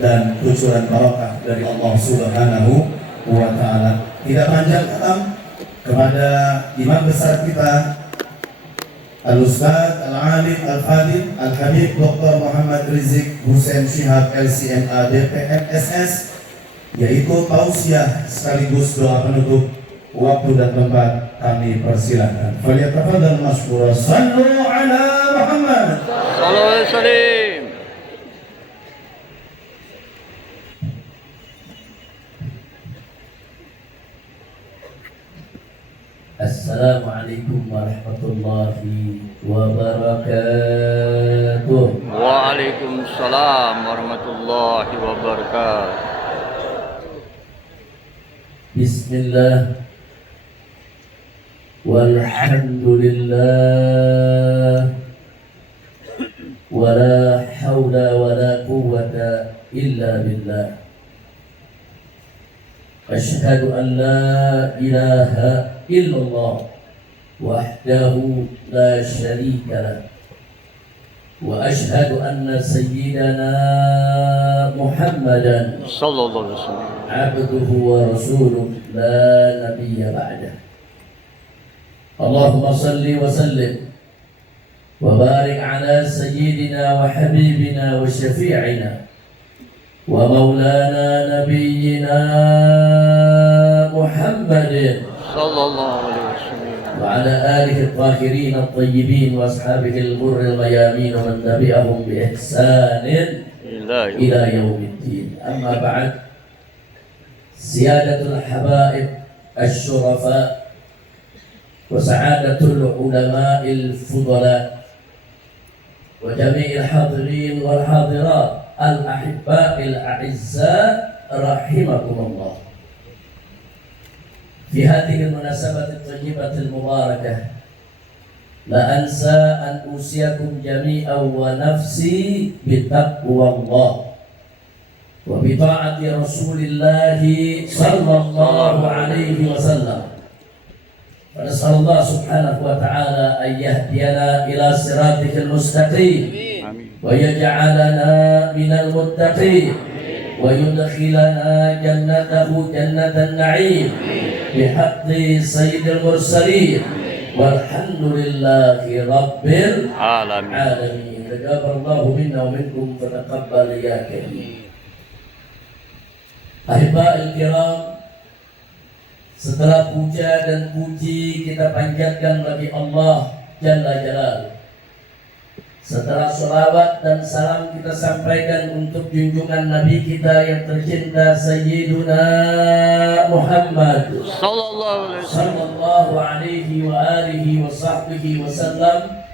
dan kucuran barokah dari Allah Subhanahu wa Ta'ala. Tidak panjang kata kepada imam besar kita Al-Ustaz Al-Alim Al-Fadil Al-Habib Dr. Muhammad Rizik Hussein Syihab LCMA DPM SS, yaitu tausiah sekaligus doa penutup. Waktu dan tempat kami persilahkan. Falyatafadhal mashkura. Sallu ala Muhammad. Sallallahu alaihi wasallam. Assalamualaikum warahmatullahi wabarakatuh. Waalaikumsalam warahmatullahi wabarakatuh. Bismillah walhamdulillah wala hawla wala quwwata illa billah. Asyhadu an la ilaha illallah wahdahu la syarika lah, wa asyhadu anna sayyidana Muhammadan Sallallahu alaihi wasallam. abduhu wa rasuluh la nabiyya ba'dah. Allahumma salli wa sallim wa barik ala sayyidina wa habibina wa syafi'ina wa maulana nabiyyina Muhammadin Sallallahu alaihi wasallam. wa ala alihi at-tahirin at-tayyibin wa ashabihi al-ghurr al-mayamin wa man tabi'ahum bi ihsanin ila yaumiddin. Amma ba'd. Siyadatul habaib asy-syurafa wa sa'adatul ulama'il fudala wa jami'il hadirin wal hadirat al-ahibba'il a'izza rahimakumullah. Fi hadhihi al-munasabati at-tayyibatil mubarakah la ansa an usiyakum jami'an wa nafsi bitaqwallah wa bi ta'ati Rasulillah sallallahu alaihi wasallam. Wa nas'alullah subhanahu wa ta'ala an yahdiyana ila siratikal mustaqim wa yaj'alana minal muttaqin wa yudkhilana jannatahu jannatan na'im bihaqqi sayyidil mursalin walhamdulillahi rabbil alamin. Taqabbalallahu minna wa minkum wa taqabbal ya karim. Ahiba'il kiram, setelah puja dan puji kita panjatkan bagi Allah Jalla Jalaluh, setelah sholawat dan salam kita sampaikan untuk junjungan Nabi kita yang tercinta Sayyiduna Muhammad Sallallahu alaihi wa alihi wa sahbihi wasallam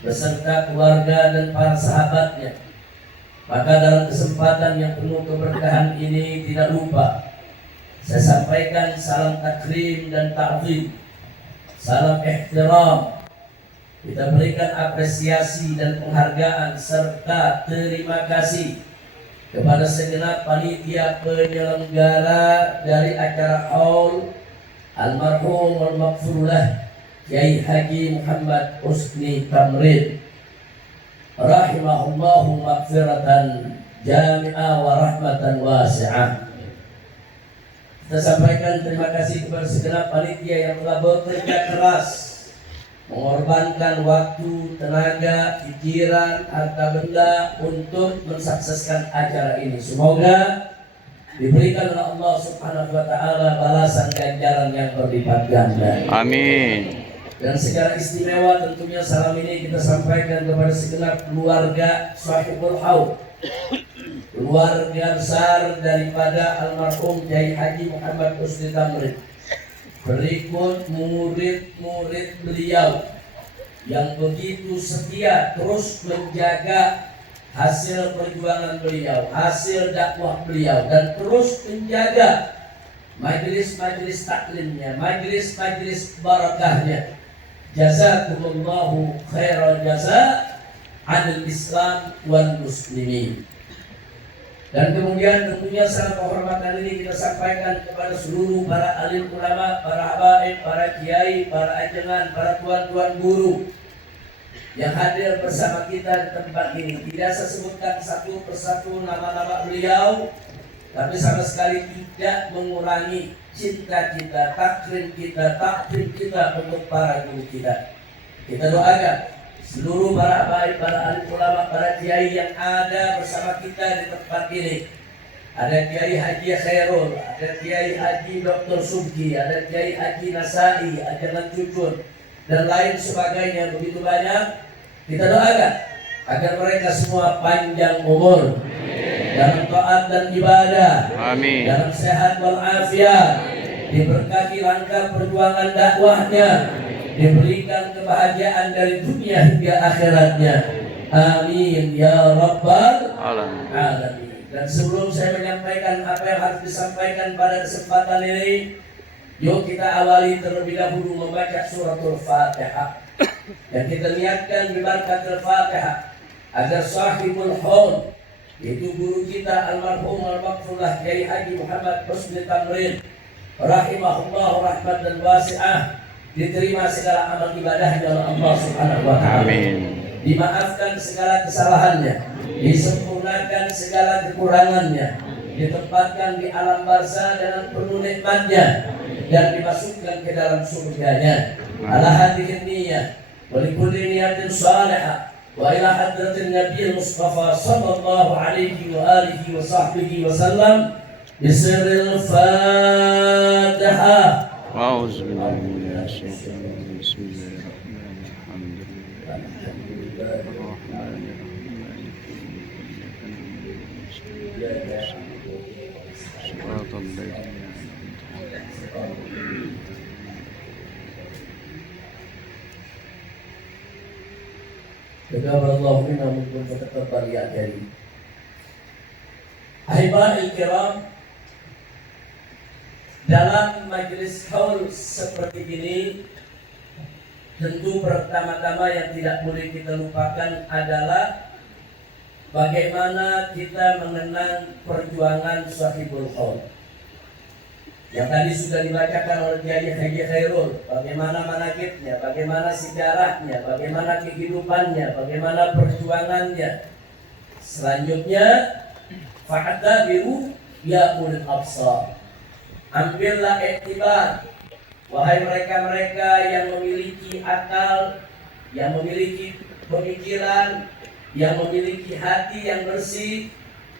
beserta keluarga dan para sahabatnya. Maka dalam kesempatan yang penuh keberkahan ini tidak lupa saya sampaikan salam takrim dan ta'zim, salam ihtiram. Kita berikan apresiasi dan penghargaan serta terima kasih kepada segenap panitia penyelenggara dari acara haul almarhum wal maghfurullah Kiai Haji Muhammad Husni Tamrin rahimahullahu maghfiratan jami'ah wa rahmatan wasi'ah. Kita sampaikan terima kasih kepada segenap panitia yang telah bekerja keras mengorbankan waktu, tenaga, pikiran, harta benda untuk mensukseskan acara ini. Semoga diberikan oleh Allah Subhanahu wa taala balasan ganjaran yang berlipat ganda. Amin. Dan secara istimewa tentunya salam ini kita sampaikan kepada segenap keluarga Sahibul Haud, keluarga besar daripada almarhum Kiai Haji Muhammad Husni Tamrin. Berikut murid-murid beliau yang begitu setia terus menjaga hasil perjuangan beliau, hasil dakwah beliau, dan terus menjaga majelis-majelis taklimnya, majelis-majelis barakahnya. Jazakumullahu khairal jaza 'anil Islam wal muslimin. Dan kemudian tentunya salam penghormatan ini kita sampaikan kepada seluruh para alim ulama, para habaib, para kiai, para ajengan, para tuan-tuan guru, yang hadir bersama kita di tempat ini. Tidak saya sebutkan satu persatu nama-nama beliau, tapi sama sekali tidak mengurangi cinta kita, takrim kita untuk para guru kita. Kita doakan seluruh para baik, para alim ulama, para kiai yang ada bersama kita di tempat ini. Ada Kiai Haji Khairul, ada Kiai Haji Dr. Subki, ada Kiai Haji Nasai, Ajaran Cucun, dan lain sebagainya, begitu banyak. Kita doakan agar mereka semua panjang umur dalam taat dan ibadah, Amin. dalam sehat walafiat, diberkahi langkah perjuangan dakwahnya, diberikan kebahagiaan dari dunia hingga akhiratnya. Amin ya rabbal alamin. Dan sebelum saya menyampaikan apa yang harus disampaikan pada kesempatan ini, yuk kita awali terlebih dahulu membaca suratul Fatihah. Dan kita niatkan di barakatul Fatihah agar sahibul haul, yaitu guru kita almarhum al-maqfurlah Kiai Haji Muhammad Husni Tamrin rahimahullah rahmatan wasi'ah, diterima segala amal ibadahnya oleh Allah Subhanahu wa ta'ala. Amin. Dimaafkan segala kesalahannya, disempurnakan segala kekurangannya, ditempatkan di alam barzah dengan penuh nikmatnya, dan dimasukkan ke dalam surganya. Ala hadhihi niyyah wa likulli niyatin salihah wa ila hadratin Nabi Mustafa sallallahu alaihi wa alihi wa sahbihi wa sallam bisirril Fatihah. A'udzu billahi minasy syaithanir rajim. Taqabbalallahu minna wa minkum wa taqabbal ya karim. Ahibahil kiram, dalam majelis haul seperti ini, tentu pertama-tama yang tidak boleh kita lupakan adalah bagaimana kita mengenang perjuangan sahibul haul. Yang tadi sudah dibacakan oleh Kiai Haji Khairul, bagaimana manaqibnya, bagaimana sejarahnya, bagaimana kehidupannya, bagaimana perjuangannya. Selanjutnya, fa'tabiru ya ulil absar. Ambillah iktibar, wahai mereka-mereka yang memiliki akal, yang memiliki pemikiran, yang memiliki hati yang bersih.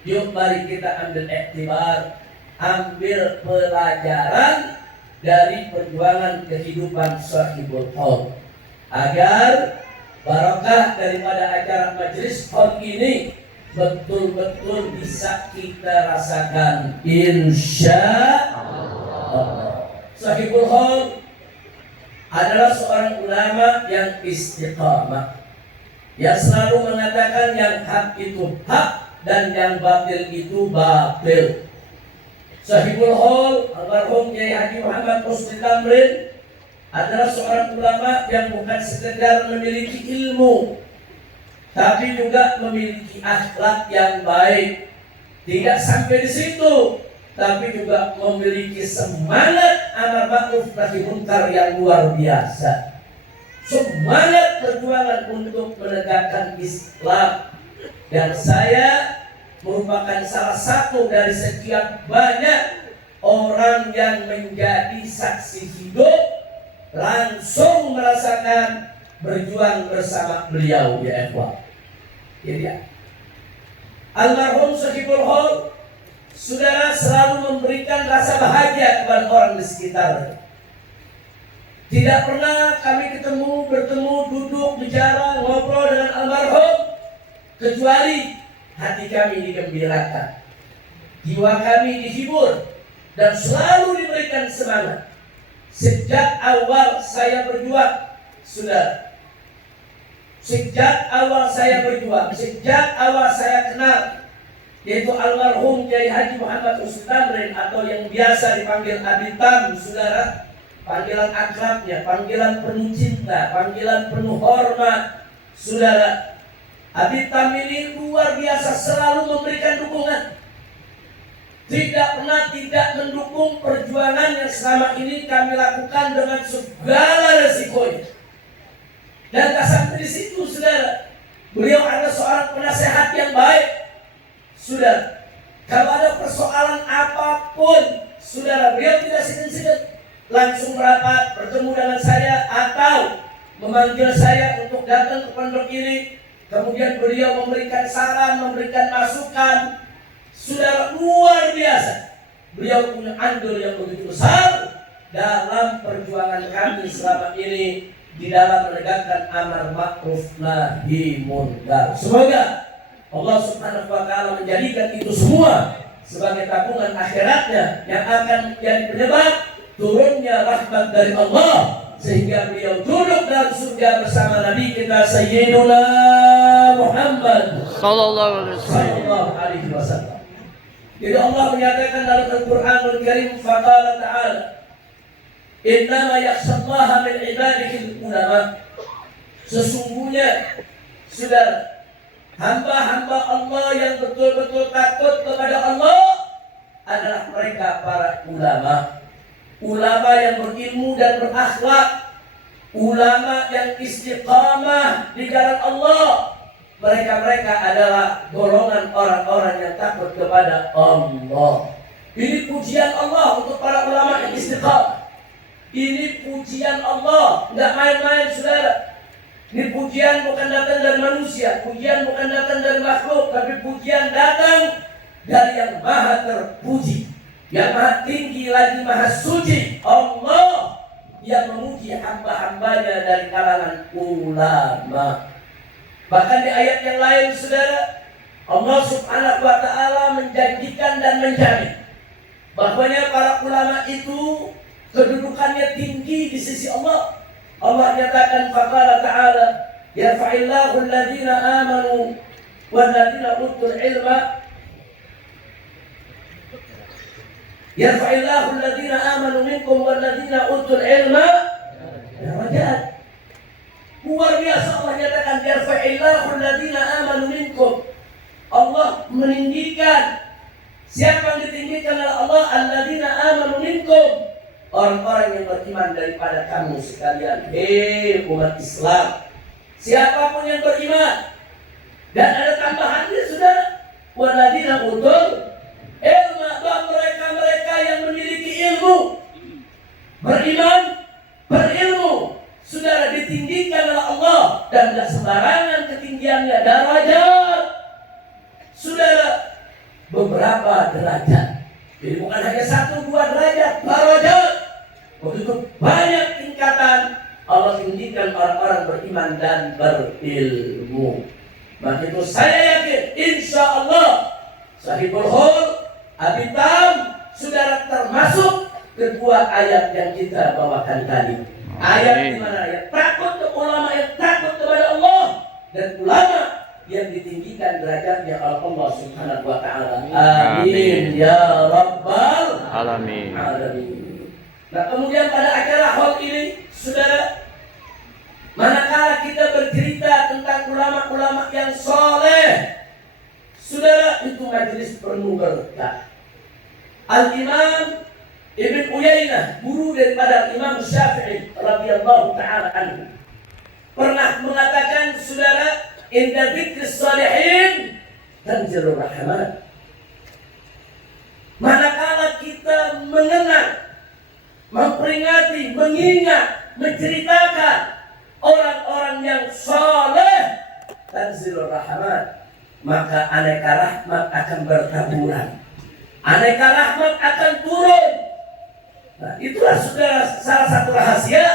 Yuk mari kita ambil iktibar, ambil pelajaran dari perjuangan kehidupan sahibul haul, agar barakah daripada acara majelis haul ini betul-betul bisa kita rasakan insya Allah. Sahibul haul adalah seorang ulama yang istiqamah, yang selalu mengatakan yang hak itu hak dan yang batil itu batil. Sahibul haul almarhum Kiai Haji Muhammad Husni Tamrin adalah seorang ulama yang bukan sekedar memiliki ilmu, tapi juga memiliki akhlak yang baik. Tidak sampai di situ, tapi juga memiliki semangat amar ma'ruf nahi munkar yang luar biasa. Semangat perjuangan untuk menegakkan Islam. Dan saya merupakan salah satu dari sekian banyak orang yang menjadi saksi hidup, langsung merasakan berjuang bersama beliau ya ikhwah. Jadi almarhum sahibul haul, saudara, selalu memberikan rasa bahagia kepada orang di sekitarnya. Tidak pernah kami bertemu, duduk, bicara, ngobrol dengan almarhum kecuali hati kami digembirakan, jiwa kami dihibur, dan selalu diberikan semangat. Sejak awal saya berjuang, saudara, sejak awal saya berjuang, sejak awal saya kenal, yaitu almarhum Kiai Haji Muhammad Husni Tamrin, atau yang biasa dipanggil Abi Tam, saudara. Panggilan akrabnya, panggilan penuh cinta, panggilan penuh hormat, saudara. Abi Tam ini luar biasa, selalu memberikan dukungan. Tidak pernah tidak mendukung perjuangan yang selama ini kami lakukan dengan segala resikonya. Dan tak sampai di situ, saudara. Beliau adalah seorang penasehat yang baik, saudara. Kalau ada persoalan apapun, saudara, beliau tidak segan-segan langsung merapat bertemu dengan saya atau memanggil saya untuk datang ke pondok ini. Kemudian beliau memberikan saran, memberikan masukan. Saudara, luar biasa. Beliau punya andil yang begitu besar dalam perjuangan kami selama ini di dalam menegakkan amar ma'ruf nahi munkar. Semoga Allah Subhanahu wa taala menjadikan itu semua sebagai tabungan akhiratnya yang akan menjadi penyebab turunnya rahmat dari Allah, sehingga beliau duduk dalam surga bersama Nabi kita Sayyiduna Muhammad sallallahu alaihi wasallam. Jadi Allah menyatakan dalam Al-Qur'anul Karim, faqala ta'ala, innama yakhshallaha min ibadihi ulama. Sesungguhnya saudara, hamba-hamba Allah yang betul-betul takut kepada Allah adalah mereka para ulama. Ulama yang berilmu dan berakhlak, ulama yang istiqamah di jalan Allah. Mereka-mereka adalah golongan orang-orang yang takut kepada Allah. Ini pujian Allah untuk para ulama yang istiqamah. Ini pujian Allah, nggak main-main, saudara. Ini pujian bukan datang dari manusia, pujian bukan datang dari makhluk, tapi pujian datang dari yang maha terpuji, yang maha tinggi lagi maha suci, Allah yang memuji hamba-hambanya dari kalangan ulama. Bahkan di ayat yang lain, saudara, Allah Subhanahu wa taala menjanjikan dan menjamin bahwanya para ulama itu kedudukannya tinggi di sisi Allah. Allah nyatakan, faqala ta'ala, yarfa'illahu alladhina amanu walladhina utul ilma, yarfa'illahu alladhina amanu minkum walladhina utul ilma darajat. Luar biasa Allah nyatakan, yarfa'illahu alladhina amanu minkum. Allah meninggikan. Siapa yang ditinggikan oleh Allah? Alladhina amanu minkum, orang-orang yang beriman daripada kamu sekalian. Hei umat Islam, siapapun yang beriman. Dan ada tambahannya, saudara, walladhina utul ilma, bahwa mereka-mereka yang memiliki ilmu, beriman, berilmu, saudara, ditinggikan oleh Allah. Dan tidak sembarangan ketinggiannya, darajat, saudara, beberapa derajat. Jadi bukan hanya 1-2 derajat, darajat. Begitu banyak tingkatan Allah tinggikan orang-orang beriman dan berilmu. Maka itu saya yakin, insya Allah Sahibul Hul Abitam, saudara, termasuk kedua ayat yang kita bawakan tadi. Ayat di mana yang takut ke ulama, yang takut kepada Allah, dan ulama yang ditinggikan derajatnya oleh Allah Subhanahu wa taala. Amin ya rabbal alamin. Nah, kemudian pada acara hall ini, saudara, manakala kita bercerita tentang ulama-ulama yang soleh, saudara, itu majelis penuh berkah. Al-Imam Ibn Uyainah, guru daripada Imam Syafi'i radhiyallahu ta'ala anhu, pernah mengatakan, saudara, inda dzikris shalihin tanzilur rahmat. Manakala kita mengenang, memperingati, mengingat, menceritakan orang-orang yang saleh, tanzilur rahmat, maka aneka rahmat akan bertaburan, aneka rahmat akan turun. Nah, itulah, saudara, salah satu rahasia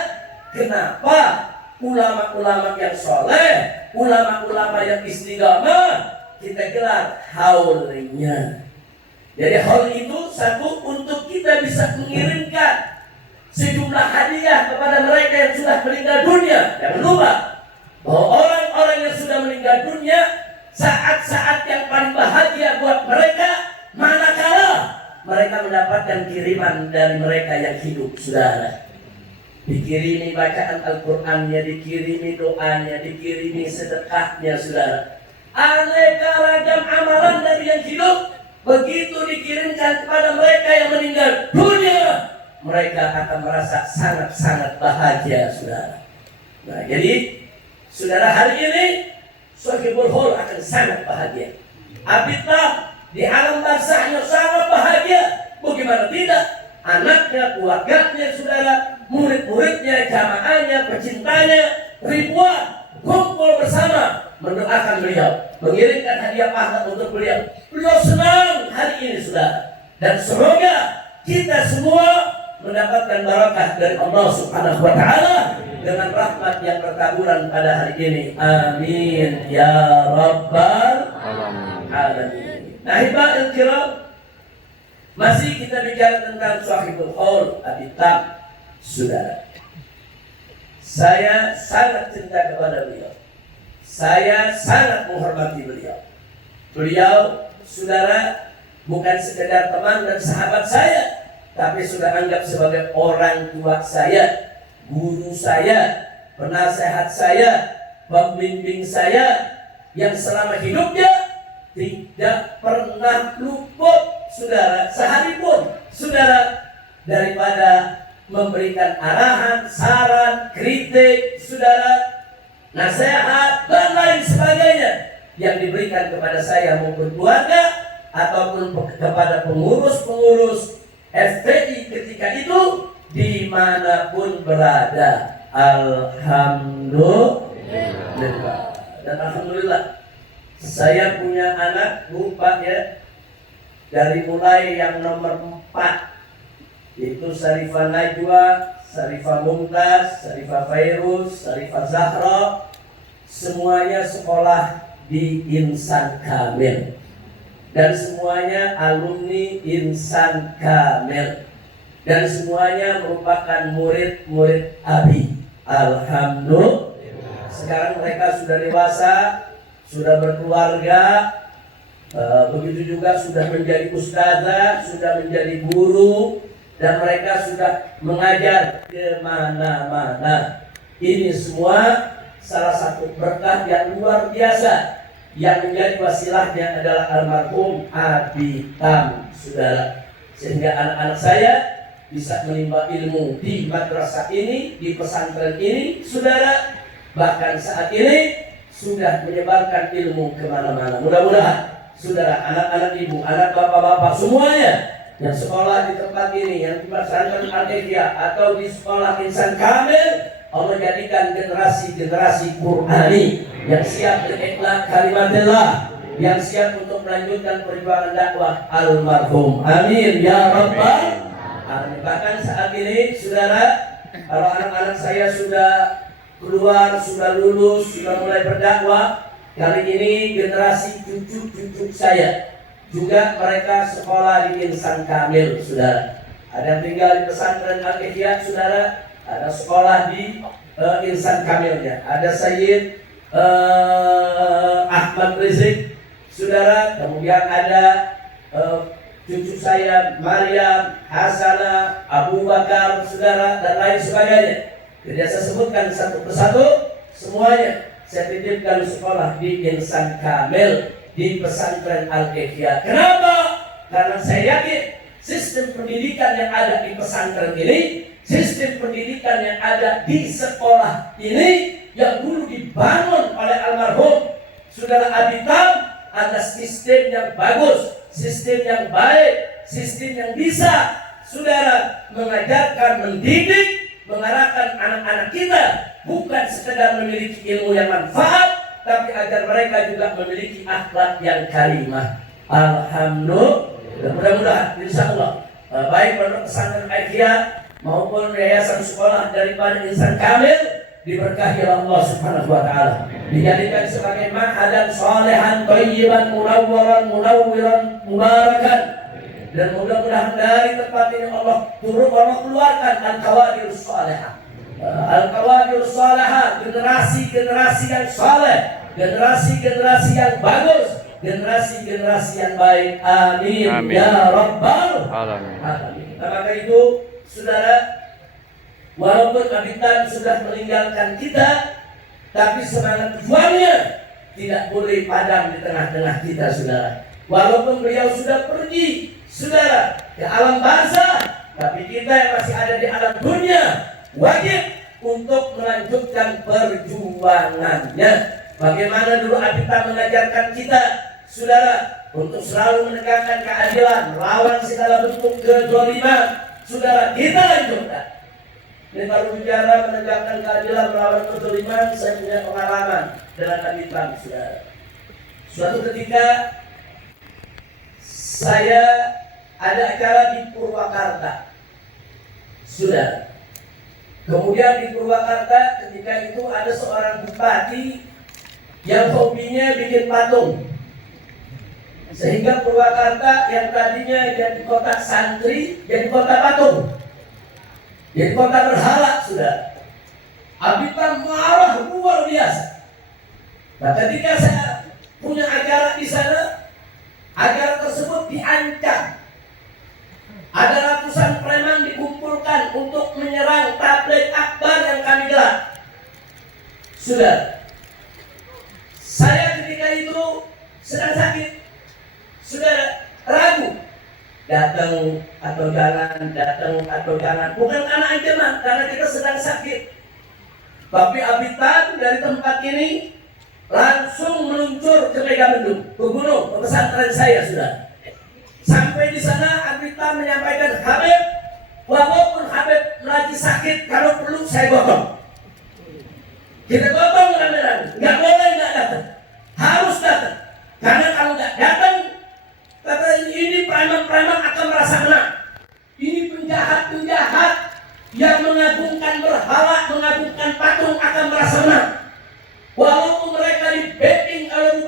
kenapa ulama-ulama yang soleh, ulama-ulama yang istiqamah kita gelar haulnya. Jadi haul itu satu, untuk kita bisa mengirimkan sejumlah hadiah kepada mereka yang sudah meninggal dunia. Jangan lupa bahwa orang-orang yang sudah meninggal dunia, saat-saat yang paling bahagia buat mereka manakala mereka mendapatkan kiriman dari mereka yang hidup, saudara. Dikirimi bacaan Al-Qur'annya, dikirimi doanya, dikirimi sedekahnya, saudara. Aneka ragam amalan dari yang hidup, begitu dikirimkan kepada mereka yang meninggal dunia, mereka akan merasa sangat-sangat bahagia, saudara. Nah, jadi Saudara, hari ini Sohibul Hul akan sangat bahagia. Abidlah di alam barzahnya sangat bahagia. Bagaimana tidak? Anaknya, keluarganya, saudara, murid-muridnya, jamaahnya, pecintanya, ribuan kumpul bersama mendoakan beliau, mengirimkan hadiah pahala untuk beliau. Beliau senang hari ini, saudara, dan semoga kita semua mendapatkan barakah dari Allah Subhanahu wa Ta'ala dengan rahmat yang berkaburan pada hari ini. Amin ya rabbal alamin. Nah, hibahil kiram, masih kita bicara tentang Sohibul Hul Abitab, saudara. Saya sangat cinta kepada beliau. Saya sangat menghormati beliau. Beliau, saudara, bukan sekedar teman dan sahabat saya, tapi sudah anggap sebagai orang tua saya, guru saya, penasehat saya, pembimbing saya, yang selama hidupnya tidak pernah luput, saudara, sehari pun, saudara, daripada memberikan arahan, saran, kritik, saudara, nasihat, dan lain sebagainya yang diberikan kepada saya maupun keluarga ataupun kepada pengurus-pengurus FPI ketika itu dimanapun berada. Alhamdulillah. Dan alhamdulillah saya punya anak, lupa ya, dari mulai yang nomor 4 itu Syarifah Najwa, Syarifah Mumtaz, Syarifah Fairuz, Syarifah Zahra, semuanya sekolah di Insan Kamil dan semuanya alumni Insan Kamil dan semuanya merupakan murid-murid Abi. Alhamdulillah. Sekarang mereka sudah dewasa, sudah berkeluarga, begitu juga sudah menjadi ustazah, sudah menjadi guru, dan mereka sudah mengajar ke mana-mana. Ini semua salah satu berkah yang luar biasa yang menjadi wasilahnya adalah almarhum Abi Tam, saudara. Sehingga anak-anak saya bisa menimba ilmu di madrasah ini, di pesantren ini, saudara. Bahkan saat ini sudah menyebarkan ilmu kemana-mana. Mudah-mudahan, saudara, anak-anak ibu, anak bapak-bapak semuanya yang sekolah di tempat ini, yang di pesantren Al-Ikhya atau di sekolah Insan Kamil, Allah jadikan generasi-generasi Qur'ani yang siap berikhlas kalimatillah, yang siap untuk melanjutkan perjuangan dakwah almarhum. Amin ya rabbal alamin. Bahkan saat ini, saudara, kalau anak-anak saya sudah keluar, sudah lulus, sudah mulai berdakwah, kali ini generasi cucu-cucu saya juga mereka sekolah di Insan Kamil, saudara. Ada yang tinggal di pesantren Al-Ikhya, saudara. Ada sekolah di Insan Kamilnya. Ada Sayyid Ahmad Rizik, saudara. Kemudian ada cucu saya Maryam, Hasanah, Abu Bakar, saudara, dan lain sebagainya. Jadi saya sebutkan satu persatu semuanya. Saya titipkan sekolah di Insan Kamil, di pesantren Al-Ikhya. Kenapa? Karena saya yakin sistem pendidikan yang ada di pesantren ini, sistem pendidikan yang ada di sekolah ini, yang dulu dibangun oleh almarhum saudara Abi Tam, ada sistem yang bagus, sistem yang baik, sistem yang bisa, saudara, mengajarkan, mendidik, mengarahkan anak-anak kita bukan sekedar memiliki ilmu yang manfaat, tapi agar mereka juga memiliki akhlak yang karimah. Alhamdulillah. Mudah-mudahan insya Allah baik pondok pesantren Al-Ikhya maupun yayasan sekolah daripada Insan Kamil diberkahi Allah Subhanahu wa Ta'ala, dijadikan sebagai ma'hadan salihan thayyiban munawwaran munawwiran mubarakan, dan mudah-mudahan dari tempat ini Allah keluarkan al-kawadir salihah, al-kawadir salihah, generasi-generasi yang saleh, generasi-generasi yang bagus, generasi-generasi yang baik. Amin, Amin. ya rabbal Alamin. alamin. Nah, maka itu, saudara, walaupun Abi Tam sudah meninggalkan kita, tapi semangat juangnya tidak boleh padam di tengah-tengah kita, saudara. Walaupun beliau sudah pergi, saudara, ke alam barzah, tapi kita yang masih ada di alam dunia wajib untuk melanjutkan perjuangannya. Bagaimana dulu Abitam mengajarkan kita, saudara, untuk selalu menegakkan keadilan, melawan segala bentuk kezaliman. Saudara, kita lanjutkan. Ini baru bicara menegakkan keadilan, melawan kezaliman, saya punya pengalaman dengan Abitam, saudara. Suatu ketika saya ada acara di Purwakarta, saudara. Kemudian di Purwakarta ketika itu ada seorang bupati yang hobinya bikin patung. Sehingga Purwakarta yang tadinya jadi kota santri jadi kota patung, jadi kota berhala, sudah. Abitam marah luar biasa. Nah, ketika saya punya acara di sana, acara tersebut diancam. Ada ratusan preman dikumpulkan untuk menyerang tabligh akbar yang kami gelar. Sudah. Saya ketika itu sedang sakit. Sudah ragu. Datang atau jangan. Bukan karena ancaman, karena kita sedang sakit. Tapi Abitam dari tempat ini langsung meluncur ke Megamendung, ke gunung, ke pesantren saya, sudah. Sampai di sana Abitam menyampaikan, Habib, walaupun Habib lagi sakit, kalau perlu saya gotong. Kita gotong rame-rame, nggak boleh nggak datang, harus datang. Karena kalau nggak datang, kata ini preman-preman akan merasa menang. Ini penjahat-penjahat yang mengagungkan berhala, mengagungkan patung akan merasa menang. Walaupun mereka di backing oleh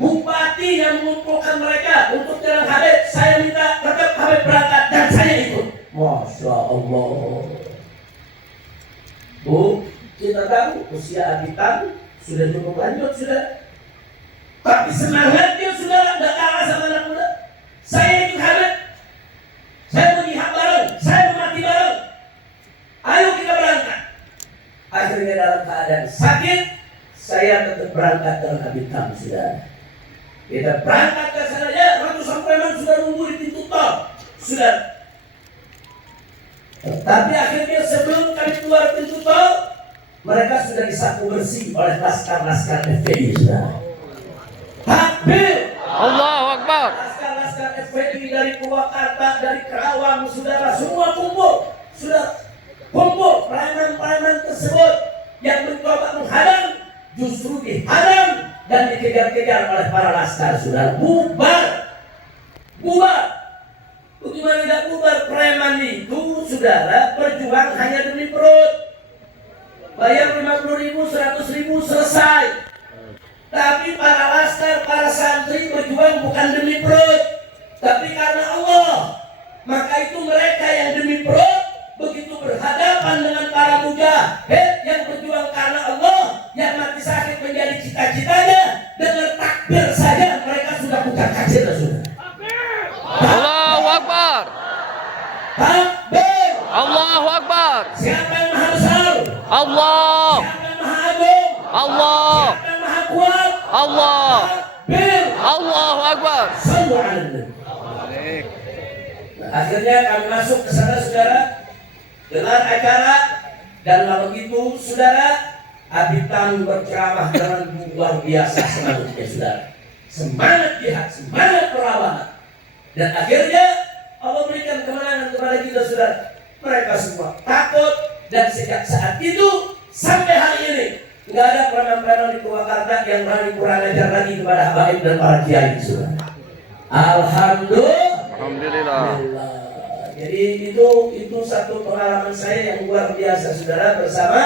bupati yang mengumpulkan mereka untuk jalan Habib, saya minta tetap Habib berangkat dan saya ikut. Masya Allah. Bu, kita tahu usia Abitam sudah cukup lanjut, sudah. Tapi semangatnya sudah tidak kalah sama anak muda. Saya ikut Habib. Saya mau jihad bareng, saya mau mati bareng. Ayo kita berangkat. Akhirnya dalam keadaan sakit, saya tetap berangkat dengan Abitam, sudah. Kita berangkat ke sana, ya, ratusan preman sudah nunggu di pintu tol, sudah. Tapi akhirnya sebelum kami keluar pintu tol, mereka sudah disapu bersih oleh laskar-laskar FPI, sudah. Takbir! Allahu Akbar. Laskar-laskar FPI dari Purwakarta, dari Kerawang, saudara, semua kumpul, sudah. Kumpul preman-preman tersebut yang mencoba menghadang, justru dihadang dan dikejar-kejar oleh para laskar, saudara. Bubar. Bagaimana tidak bubar? Preman itu, saudara, berjuang hanya demi perut. Bayar 50.000, 100.000, selesai. Tapi para laskar, para santri berjuang bukan demi perut, tapi karena Allah. Maka itu mereka yang demi perut begitu berhadapan dengan para mujahid yang berjuang karena Allah, yang mati sakit menjadi cita-citanya, dengan takbir saja mereka sudah bukan kafir, sudah. Allahu Akbar. Takbir. Allahu Akbar. Siapa yang maha besar? Allah. Siapa yang maha agung? Allah. Siapa yang maha kuat? Allah. Takbir. Allahu Akbar. Sallu ala Nabi. Nah, akhirnya kami masuk ke sana, saudara, gelar acara, dan malam itu, saudara, Abitam berceramah dengan luar biasa semangatnya, saudara. Semangat jihad, semangat perlawanan. Dan akhirnya Allah berikan kemenangan kepada kita, saudara. Mereka semua takut, dan sejak saat itu sampai hari ini nggak ada preman-preman di Purwakarta yang berani kurang ajar lagi kepada habaib dan para kiai, saudara. Alhamdulillah. Jadi itu satu pengalaman saya yang luar biasa, saudara, bersama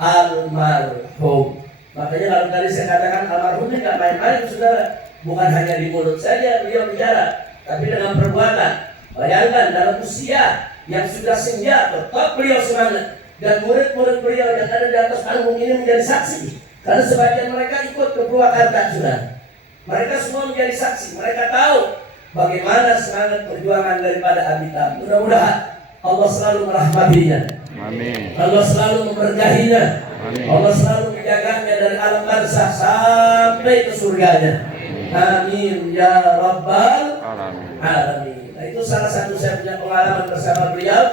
almarhum. Makanya kalau tadi saya katakan almarhum ini nggak main-main, saudara. Bukan hanya di mulut saja beliau bicara, tapi dengan perbuatan. Bayangkan dalam usia yang sudah senja tetap beliau semangat, dan murid-murid beliau yang ada di atas panggung ini menjadi saksi. Karena sebagian mereka ikut ke Purwakarta, saudara. Mereka semua menjadi saksi. Mereka tahu bagaimana semangat perjuangan daripada Abitam. Mudah-mudahan Allah selalu merahmatinya. Amin. Allah selalu memberkahinya. Amin. Allah selalu menjaganya dari alam barzah sampai ke surganya. Amin ya rabbal Alamin. alamin. Nah, itu salah satu saya punya pengalaman bersama beliau.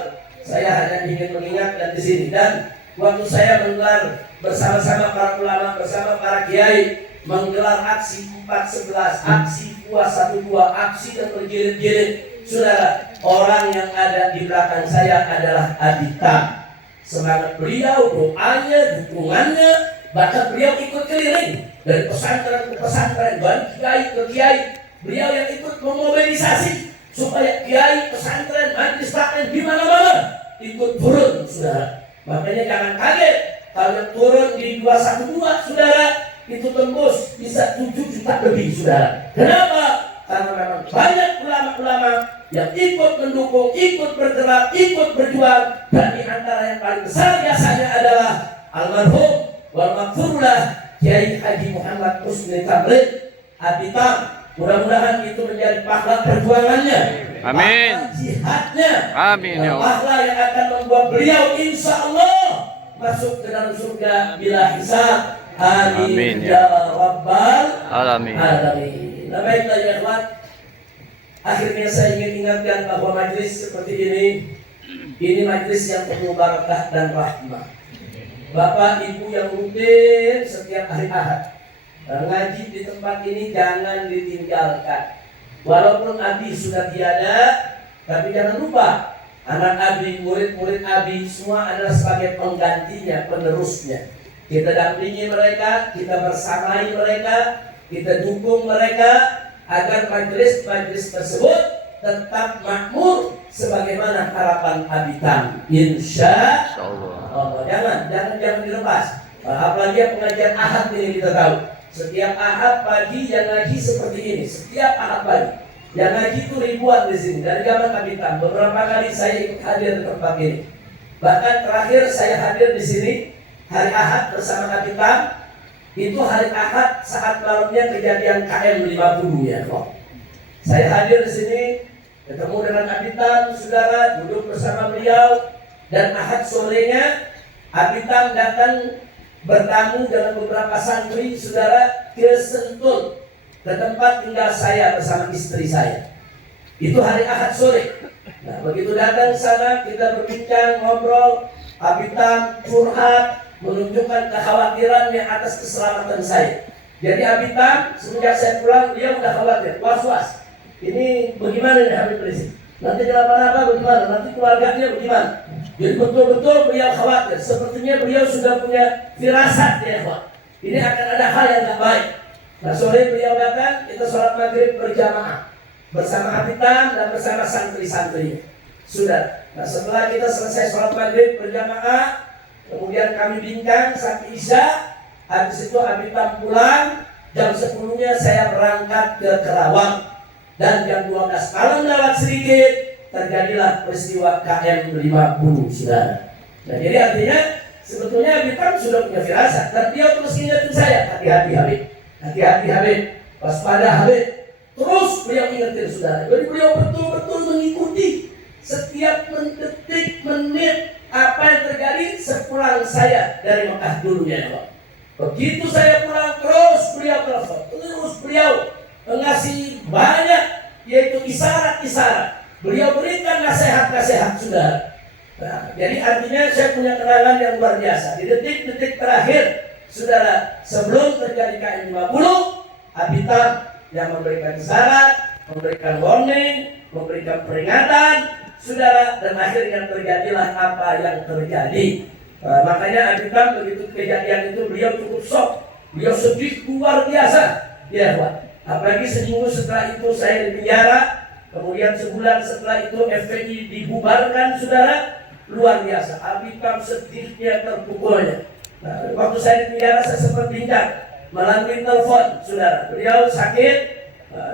Saya hanya ingin mengingatkan di sini, dan waktu saya menggelar bersama-sama para ulama, bersama para kiai, menggelar aksi 411, aksi puasa 12, aksi dan berjilid-jilid. Saudara, orang yang ada di belakang saya adalah Adita. Semangat beliau, doanya, dukungannya, bahkan beliau ikut keliling dari pesantren ke pesantren, dari kiai ke kiai. Beliau yang ikut memobilisasi supaya kiai, pesantren, majelis taklim di mana-mana ikut turun, saudara. Makanya jangan kaget kalau turun di 212, saudara, itu tembus bisa 7 juta lebih, saudara. Kenapa? Karena memang banyak ulama-ulama yang ikut mendukung, ikut bergerak, ikut berjuang. Dan di antara yang paling besar biasanya adalah almarhum wal maghfurullah Kiai Haji Muhammad Husni Tamrin Abitam. Mudah-mudahan itu menjadi pahala perjuangannya, Amin. pahala jihadnya, Amin, ya Allah. pahala yang akan membuat beliau insya Allah masuk ke dalam surga bila hisab. Amin, Amin, ya Rabbal Alamin. Alamin. Nah, baiklah ya ikhwan, akhirnya saya ingin ingatkan bahwa majlis seperti ini majlis yang penuh barakah dan rahmah. Bapak Ibu yang rutin setiap hari Ahad ngaji di tempat ini jangan ditinggalkan. Walaupun Abi sudah tiada, tapi jangan lupa anak Abi, murid-murid Abi semua adalah sebagai penggantinya, penerusnya. Kita dampingi mereka, kita bersamai mereka, kita dukung mereka agar majelis-majelis tersebut tetap makmur sebagaimana harapan Abi Tam. Insya Allah. Jangan dilepas. Apalagi pengajian Ahad ini kita tahu. Setiap Ahad pagi yang ngaji seperti ini, setiap Ahad pagi yang ngaji itu ribuan di sini dari zaman Abi Tam. Beberapa kali saya ikut hadir di tempat ini. Bahkan terakhir saya hadir di sini hari Ahad bersama Abi Tam. Itu hari Ahad saat malamnya kejadian KM 50 ya kok. Saya hadir di sini ketemu dengan Abi Tam, saudara, duduk bersama beliau, dan Ahad sorenya Abi Tam datang bertamu dengan beberapa santri, saudara, ke Sentul, ke tempat tinggal saya bersama istri saya. Itu hari Ahad sore. Nah, begitu datang sana kita berbincang, ngobrol, Abi Tam curhat, menunjukkan kekhawatirannya atas keselamatan saya. Jadi Abi Tam semenjak saya pulang dia udah khawatir, was-was. Ini bagaimana nih Habib Rizik? Nanti kenapa-napa bagaimana? Nanti keluarganya bagaimana? Jadi betul-betul beliau khawatir. Sepertinya beliau sudah punya firasat ya Pak. Ini akan ada hal yang tak baik. Nah sore beliau datang, kita sholat maghrib berjamaah bersama Abi Tam dan bersama santri-santri. Sudah. Nah setelah kita selesai sholat maghrib berjamaah, kemudian kami bincang sampai Isya. Habis itu Abi Tam pulang. Jam 10-nya saya berangkat ke Kerawang. Dan jam 12 malam lewat sedikit terjadilah peristiwa KM 50, saudara. Nah jadi artinya sebetulnya Abi Tam sudah punya firasat. Dan dia terus ingetin saya, hati-hati Habib, hati-hati Habib, waspada Habib. Terus beliau ingetin saudara. Jadi beliau betul-betul mengikuti setiap detik, menit apa yang terjadi sepulang saya dari Mekah dulu ya Pak. Begitu saya pulang terus beliau telepon, terus beliau mengasih banyak yaitu isyarat-isyarat. Beliau berikan nasihat-nasihat saudara. Nah, jadi artinya saya punya kenangan yang luar biasa. Di detik-detik terakhir saudara sebelum terjadi KM 50, Abi Tam yang memberikan isyarat, memberikan warning, memberikan peringatan saudara, dan akhirnya terjadilah apa yang terjadi. Makanya Abi Tam begitu kejadian itu beliau cukup shock, beliau sedih luar biasa ya Pak. Apalagi seminggu setelah itu saya di penjara, kemudian sebulan setelah itu FPI dibubarkan saudara, luar biasa. Abi Tam sedihnya terpukulnya. Nah, waktu saya di penjara saya sempat bincang melalui telepon saudara. Beliau sakit,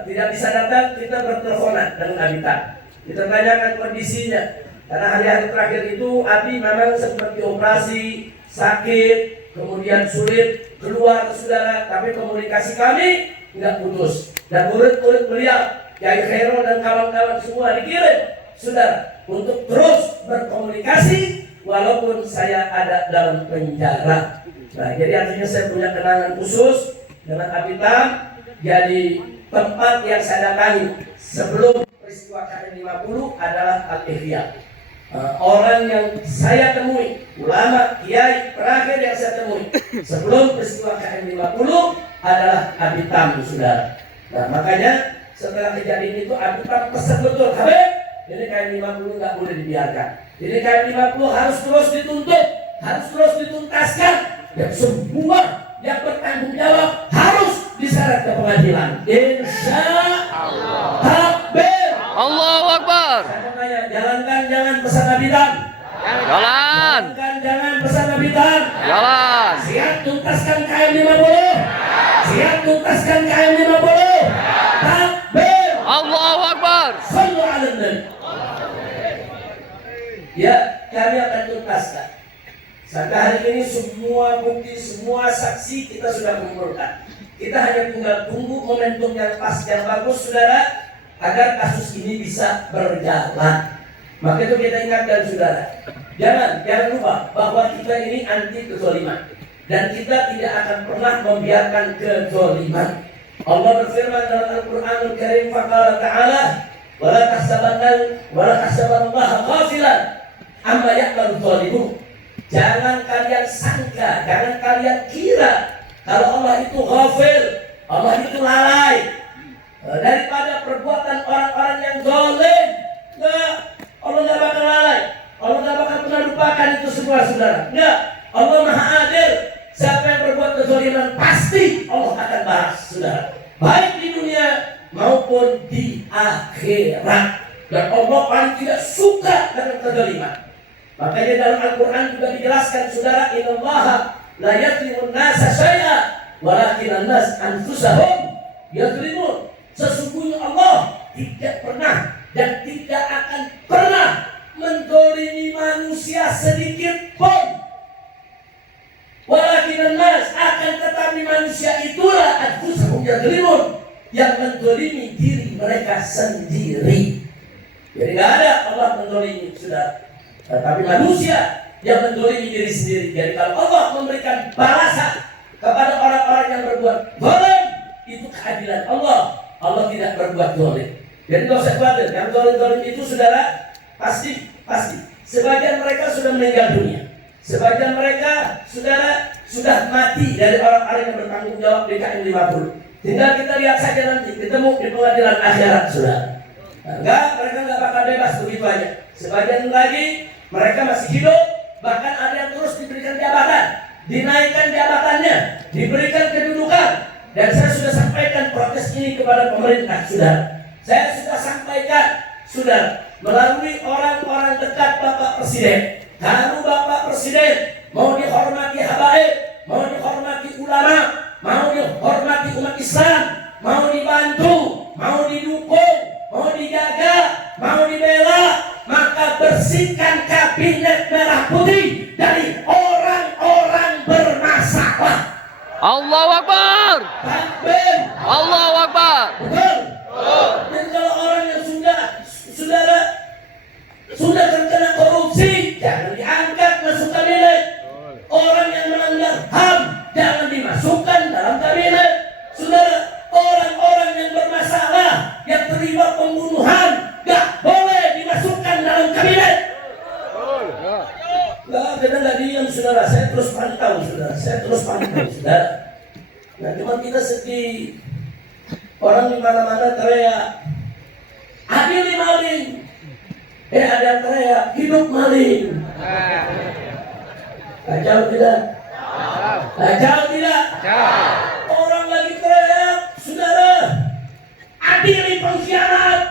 tidak bisa datang, kita berteleponan dengan Abi Tam. Kita tanyakan kondisinya. Karena hari-hari terakhir itu Abi memang sempat dioperasi, sakit, kemudian sulit keluar saudara. Tapi komunikasi kami nggak putus. Dan murid-murid beliau, Kiai Khairul dan kawan-kawan semua dikirim saudara untuk terus berkomunikasi walaupun saya ada dalam penjara. Nah, jadi artinya saya punya kenangan khusus dengan Abi Tam. Jadi tempat yang saya datangi sebelum peristiwa KM 50 adalah Al-Ihya. orang yang saya temui, ulama, kiai terakhir yang saya temui sebelum peristiwa KM 50 adalah Abitam, saudara. Nah, makanya setelah kejadian itu Abitam pesan betul, Habib, ini KM 50 nggak boleh dibiarkan. Ini KM 50 harus terus dituntut, harus terus dituntaskan, dan semua yang bertanggung jawab harus diseret ke pengadilan. Insya Allah. Takbir. Allahu Akbar. Saya mau tanya, jalankan jangan pesan Abitam. Jalan. Jalankan jangan pesan Abitam. Jalan. Siap tuntaskan KM 50. Siap tuntaskan KM 50. Takbir. Allahu Akbar. Sallu ala Nabi. Ya, kami akan tuntaskan. Sampai hari ini semua bukti, semua saksi kita sudah kumpulkan. Kita hanya tinggal tunggu momentum yang pas, yang bagus, saudara, agar kasus ini bisa berjalan. Maka itu kita ingatkan, saudara, jangan lupa bahwa kita ini anti kezaliman, dan kita tidak akan pernah membiarkan kezaliman. Allah berfirman dalam Al-Qur'anul Karim, faqala ta'ala, wala tahsabannallaha ghafilan amma ya'malu dzalimun. Jangan kalian sangka, jangan kalian kira kalau Allah itu ghafil, Allah itu lalai daripada perbuatan orang-orang yang zalim. Enggak, Allah enggak bakal lalai. Allah enggak bakal pernah lupakan itu semua, saudara. Enggak, Allah Maha Adil. Siapa yang berbuat kezaliman pasti Allah akan balas, saudara. Baik di dunia maupun di akhirat. Dan Allah paling tidak suka dengan kezaliman. Makanya dalam Al-Quran juga dijelaskan, saudara, innallaha la yadhlimun nasa syai'a walakin an-nas anfusahum yadhlimun. Sesungguhnya Allah tidak pernah dan tidak akan pernah mendolimi manusia sedikit pun. Walakin an-nas, akan tetapi manusia itulah anfusahum yadhlimun, yang mendolimi diri mereka sendiri. Jadi tidak ada Allah mendolimi, saudara, tetapi manusia yang mendolimi diri sendiri. Jadi kalau Allah memberikan balasan kepada orang-orang yang berbuat zalim, itu keadilan Allah. Allah tidak berbuat zalim. Jadi tidak usah khawatir. Yang zalim-zalim itu, saudara, pasti. Sebagian mereka sudah meninggal dunia. Sebagian mereka, saudara, sudah mati dari orang-orang yang bertanggung jawab di KM 50. Tinggal kita lihat saja nanti, ketemu di pengadilan akhirat, saudara. Mereka enggak bakal bebas begitu aja. Sebagian lagi mereka masih hidup, bahkan ada yang terus diberikan jabatan, dinaikkan jabatannya, diberikan kedudukan. Dan saya sudah sampaikan protes ini kepada pemerintah, saudara. Saya sudah sampaikan, saudara, melalui orang-orang dekat Bapak Presiden. Kalau Bapak Presiden mau dihormati habaib, mau dihormati ulama, mau dihormati umat Islam, mau dibantu, mau didukung, mau dijaga, mau dibela, maka bersihkan kabinet merah putih dari orang-orang bermasalah. Allahu Akbar. Takbir. Allahu Akbar. Betul. Dan kalau orang yang sudah terkena korupsi, jangan diangkat masuk kabinet. Orang yang melanggar HAM jangan dimasukkan dalam kabinet. Saudara, orang-orang yang bermasalah, yang terlibat pembunuhan, gak boleh dimasukkan dalam kabinet. Kita nggak diam, saudara. Saya terus pantau, saudara. Nah, cuma kita sedih. Orang di mana-mana teriak, adil maling. Ada yang teriak, hidup maling. Kacau tidak? Kacau tidak? Orang lagi teriak, saudara, adili pengkhianat.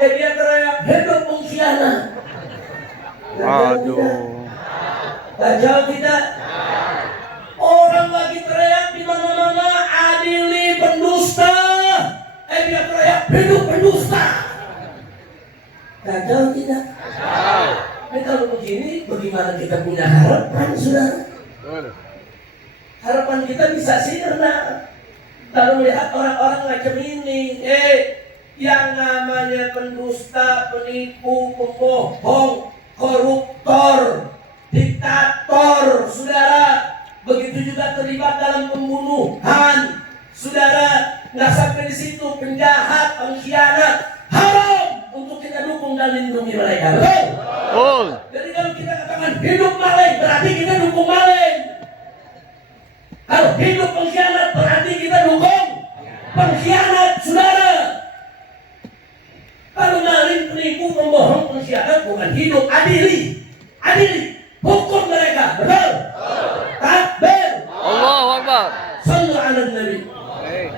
Dia teriak, hidup pengkhianat. Aduh. Kacau tidak? Orang lagi teriak di mana-mana, adili pendusta. Dia teriak, hidup pendusta. Kacau tidak? Tapi kalau begini, bagaimana kita punya harapan, saudara? Harapan kita bisa sirna kalau melihat orang-orang macam ini. Yang namanya pendusta, penipu, pembohong, koruptor, diktator, saudara, begitu juga terlibat dalam pembunuhan, saudara, nggak sampai di situ, penjahat, pengkhianat, haram untuk kita dukung dan lindungi mereka. Betul? Betul. Jadi kalau kita katakan hidup maling, berarti kita dukung maling. Kalau hidup pengkhianat, berarti kita dukung pengkhianat, saudara. Kalau maling, penipu, pembohong, pengkhianat bukan hidup. Adili, hukum mereka, betul? Takbir. Allahu Akbar. Sallu ala Nabi. Baik.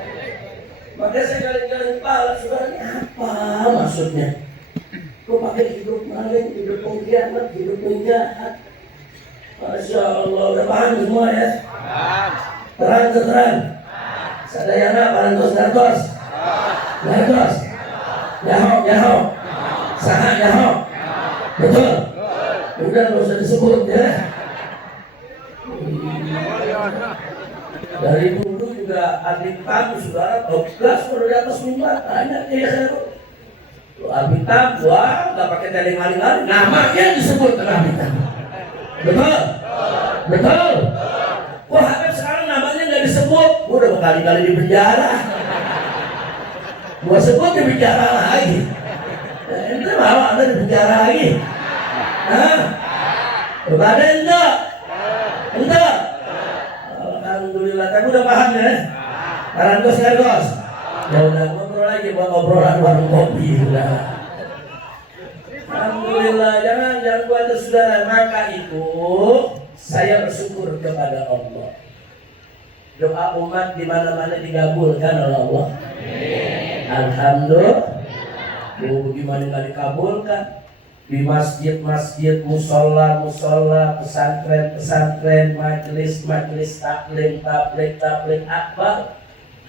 Maka saya kali-kali kepala, saudara, ini apa maksudnya? Kok pakai hidup maling, hidup pengkhianat, hidup penjahat? Masya Allah, udah paham semua ya? Terang. Sadayana, parantos, gartos. Yahok. Sahak, yahok. Betul? Udah, nggak usah disebut ya. Dari dulu juga adik tamu, saudara, kelas kalau di atas mimbar, banyak ya. Abitam, wah, nggak pakai tadi maling-maling, namanya disebut Abitam. Betul. Wah, Habib sekarang namanya nggak disebut, gua udah berkali-kali di penjara. Gua sebut di penjara lagi. Ente mau ada di penjara lagi? Hah? Ada enggak? Alhamdulillah, tapi udah paham ya? Karantos. Ya udah ngobrol lagi buat obrolan warung kopi udah. Alhamdulillah, jangan khawatir saudara. Maka itu saya bersyukur kepada Allah. Doa umat di mana-mana dikabulkan oleh Allah. Alhamdulillah. Bagaimana nggak dikabulkan? Di masjid, musola, pesantren, majelis taklim, tablik akbar.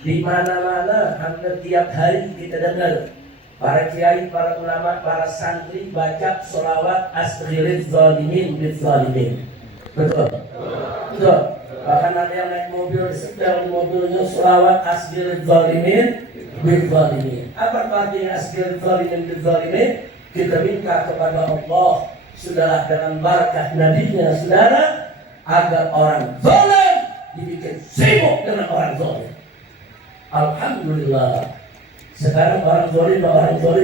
Di mana-mana hampir tiap hari kita dengar para kiai, para ulama, para santri baca sholawat astaghfirullah zalimin bizzalimin. Betul. Bahkan ada yang naik mobil, setel mobilnya sholawat astaghfirullah zalimin bizzalimin. Apa artinya astaghfirullah zalimin bizzalimin? Kita minta kepada Allah, saudara, dengan barakah nabinya, saudara, agar orang zalim dibikin sibuk dengan orang zalim. Alhamdulillah. Sekarang orang zalim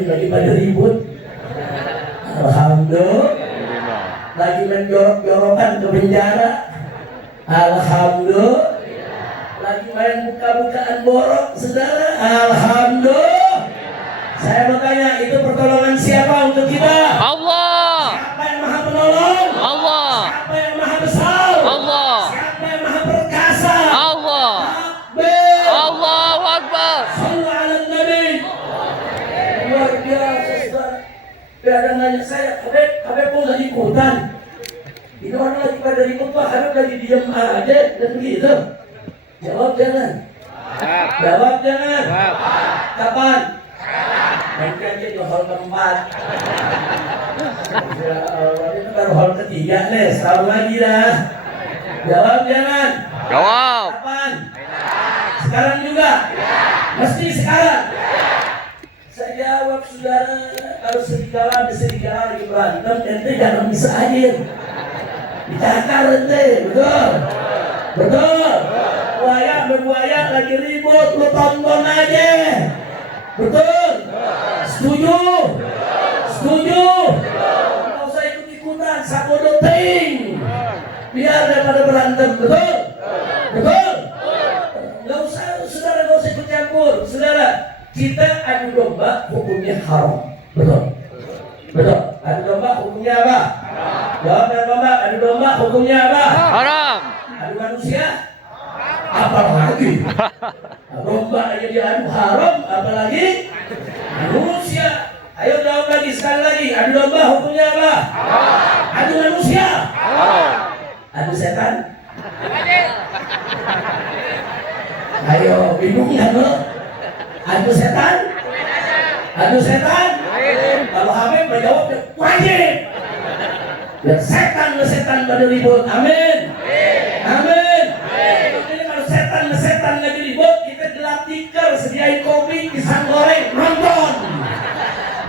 lagi pada ribut. Alhamdulillah. Lagi menjorok-jorokan ke penjara. Alhamdulillah. Lagi main buka-bukaan borok, saudara. Alhamdulillah. Saya bertanya, itu pertolongan siapa untuk kita? Allah. Siapa yang maha penolong? Allah. Siapa yang maha besar? Allah. Siapa yang maha perkasa? Allah. Takbir. Allahu Akbar. Sallu ala Nabi. Luar biasa, saudara. Ada nanya saya, Habib kok nggak ikutan? Ini orang lagi pada ribut, Pak. Habib lagi diam aja dan begitu. Jawab jangan. Kapan? Nanti aja di hall keempat. Ya Allah, itu baru hall ketiga nih, setahun lagi dah. Jawab jangan. Jawab. Kapan? Sekarang juga? Mesti sekarang? Saya jawab, saudara, kalau serigala lagi berantem, ente jangan bisa aja. Dicakar ente, betul. Buaya lagi ribut, lu tonton aja. Betul. Setuju. Nggak usah ikut-ikutan, sabodo ting. Biar daripada berantem, betul. Nggak usah ikut campur, saudara. Kita adu domba hukumnya haram, betul. Adu domba hukumnya apa? Jawab yang domba. Adu domba hukumnya apa? Haram. Adu manusia? Apalagi? Domba aja diadu haram, apalagi manusia. Ayo jawab lagi, sekali lagi. Adu domba hukumnya apa? Adu manusia? Haram. Adu setan? Ayo, bingung ya lo? Adu setan? Kalau Habib menjawab wajib. Biar setan pada ribut. Amin. Ini kalau setan lagi ribut, kita gelap tikar, sediain kopi, pisang goreng, nonton.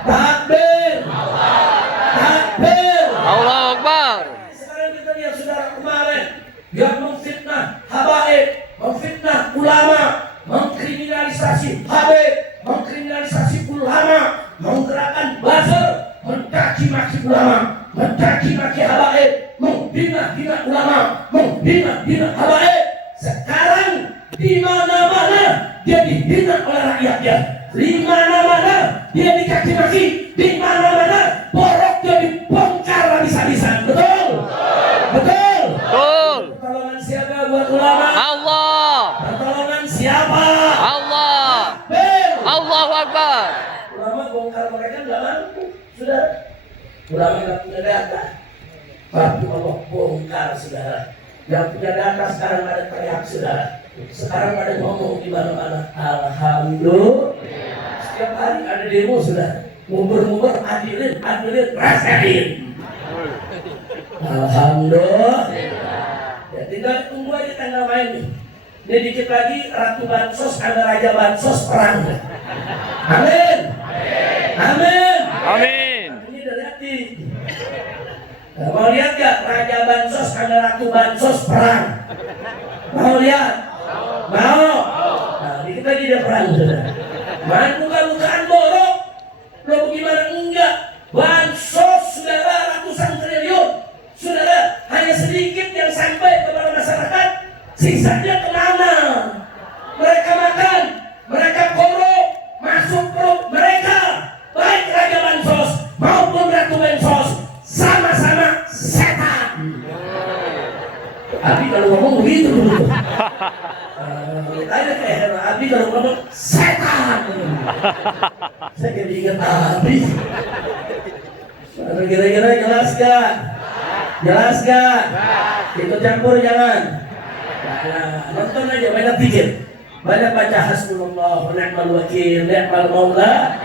Takbir. Allahu Akbar. Sekarang kita lihat saudara kemarin yang memfitnah habaib, memfitnah ulama, mengkriminalisasi habib, mengkriminalisasi ulama, menggerakkan buzzer, mencaci maki ulama. mencaci maki habaib, menghina-hina ulama, menghina-hina habaib. Sekarang di mana-mana dia dihina oleh rakyatnya, di mana-mana dia dicaci maki, di mana-mana borok dia dibongkar habis-habisan. Betul? Betul? Betul. Pertolongan siapa buat ulama? Allah. Pertolongan siapa? Allah. Bel. Allahu Akbar. Ulama bongkar mereka nggak mampu, sudah. Ulama nggak punya data, tapi Allah bongkar, saudara. Yang punya data sekarang ada teriak, saudara. Sekarang ada ngomong di mana-mana. Alhamdulillah. Setiap hari ada demo, saudara. Ngubur-ngubur, hadirin, rasain. Alhamdulillah. Ya, tinggal tunggu aja tanggal main nih. Ini dikit lagi Ratu Bansos ada Raja Bansos perang. Amin. Amin. Amin. Ini dari hati. Nah, mau lihat gak Raja Bansos ada Ratu Bansos perang? Mau lihat? Mau? Nah, dikit lagi dia perang, sudah. Main buka-bukaan borok. Lo bagaimana enggak? Bansos, saudara, ratusan triliun. Saudara, hanya sedikit yang sampai kepada masyarakat. Sisanya kemana? Mereka makan, mereka korok, masuk perut mereka. Baik Raja Bansos maupun Ratu Bansos, sama-sama setan. Abi kalau ngomong begitu dulu. Tanya kayak Abi kalau ngomong setan. Saya jadi ingat Abi. Kira-kira jelas gak? Jelas gak? Ikut campur jangan. Nah, nonton aja, banyak pikir, banyak baca hasbunallah wa ni'mal wakil, ni'mal maula.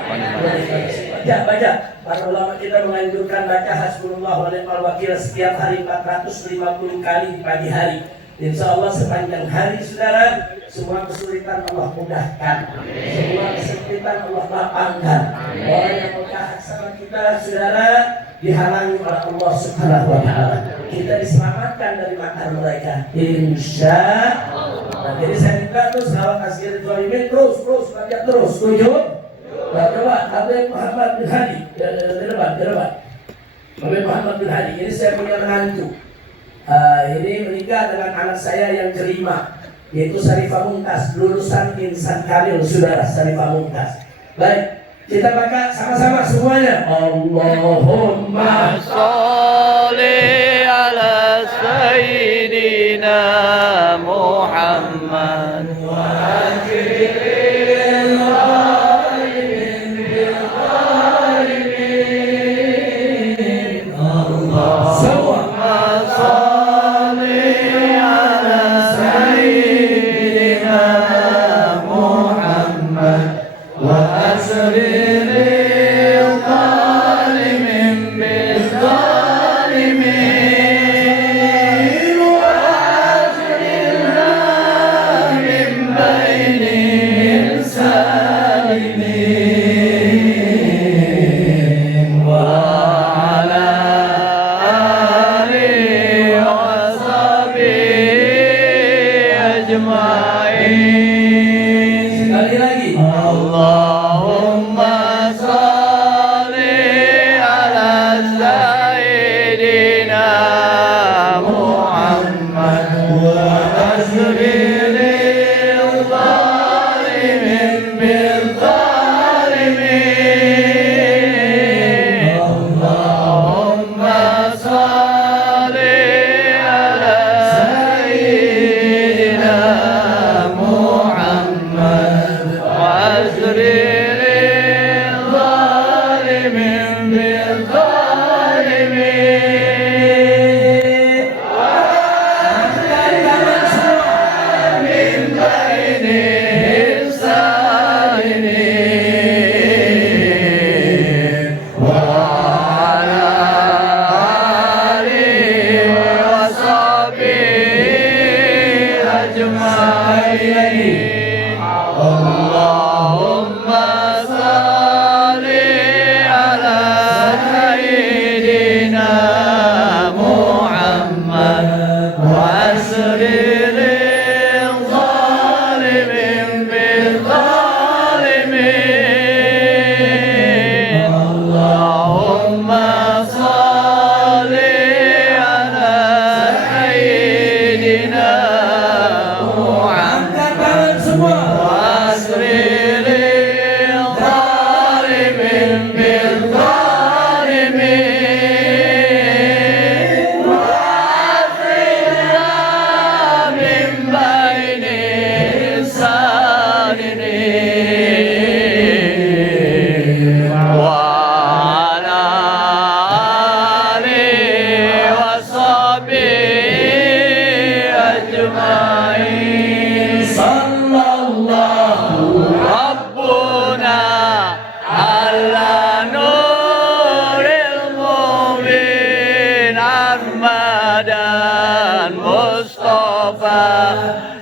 Baca. Para ulama kita menganjurkan baca hasbunallah wa ni'mal wakil setiap hari 450 kali di pagi hari. Insya Allah sepanjang hari, saudara, semua kesulitan Allah mudahkan, semua kesulitan Allah lapangkan. Orang yang mau jahat sama kita, saudara, dihalangi oleh Allah Subhanahu wa Ta'ala. Kita diselamatkan dari makar mereka, insya Allah. Jadi saya minta terus kalau kasih ridwanimin terus baca terus, setuju? Coba Habib Muhammad bin Hadi, ke depan. Habib Muhammad bin Hadi, ini saya punya menantu. Ini menikah dengan anak saya yang kelima, yaitu Syarifah Mumtaz, lulusan Insan Kamil, saudara Syarifah Mumtaz. Baik, kita baca sama-sama semuanya. Allahumma sholli ala sayyidina Muhammad wa akhiril ghaibin bil ghaibin. Allahumma sholli ala sayyidina Muhammad wa asril qalimin bil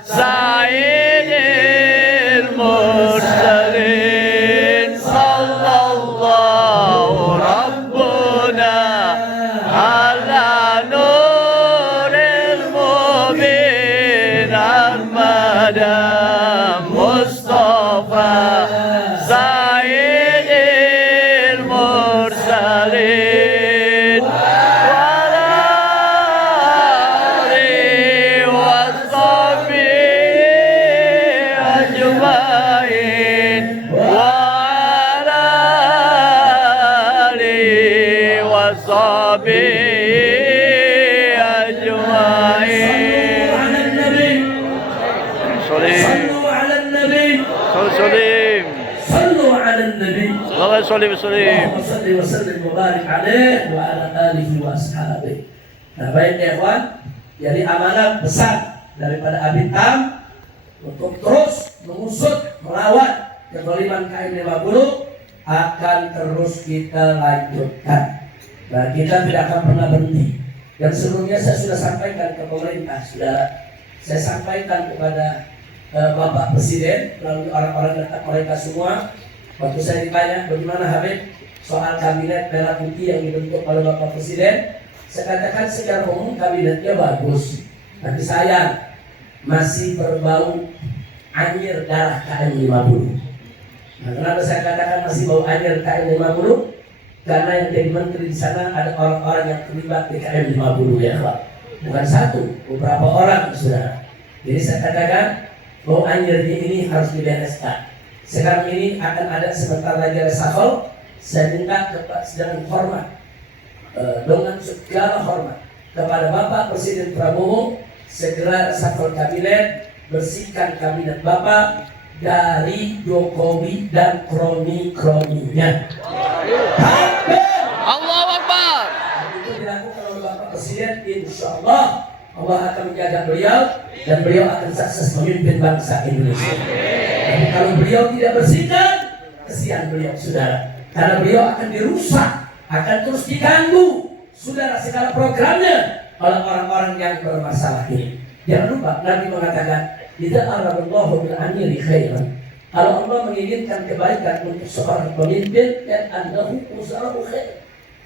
سيد المرسلين صلى الله ربنا على نور المبين أحمد مصطفى سيد المرسلين وعلى آله وصحبه أجمعين وعلى آله وصحبه أجمعين على النبي سليم صلوا على النبي سليم صلوا على النبي الله سليم سليم اللهم صل وسلم وبارك عليه وعلى آله وأصحابه. Nah baik ya kawan, jadi amanat besar daripada Abitam untuk terus mengusut, melawan kezaliman KM 50 akan terus kita lanjutkan. Nah kita tidak akan pernah berhenti. Dan sebelumnya saya sudah sampaikan ke pemerintah, saudara. Saya sampaikan kepada Bapak Presiden melalui orang-orang dekat mereka semua. Waktu saya ditanya bagaimana Habib soal kabinet merah putih yang dibentuk oleh Bapak Presiden, saya katakan secara umum kabinetnya bagus, tapi sayang masih berbau anyir darah KM 50. Nah, kenapa saya katakan masih bau anyir KM 50? Karena yang jadi menteri di sana ada orang-orang yang terlibat di KM 50 ya Pak. Bukan satu, beberapa orang saudara. Jadi saya katakan bau anyirnya ini harus dibereskan. Sekarang ini akan ada sebentar lagi reshuffle. Saya minta dengan hormat, dengan segala hormat kepada Bapak Presiden Prabowo segera reshuffle kabinet, bersihkan kabinet Bapak dari Jokowi dan kroni-kroninya. Allahu Akbar. Itu dilakukan oleh Bapak Presiden, insya Allah Allah akan menjaga beliau dan beliau akan sukses memimpin bangsa Indonesia. Tapi kalau beliau tidak bersihkan, kesian beliau saudara, karena beliau akan dirusak, akan terus diganggu saudara segala programnya oleh orang-orang yang bermasalah ini. Jangan lupa Nabi mengatakan, "Idza aradallahu bil amiri khairan." Kalau Allah menginginkan kebaikan untuk seorang pemimpin, dan annahu usarahu khair.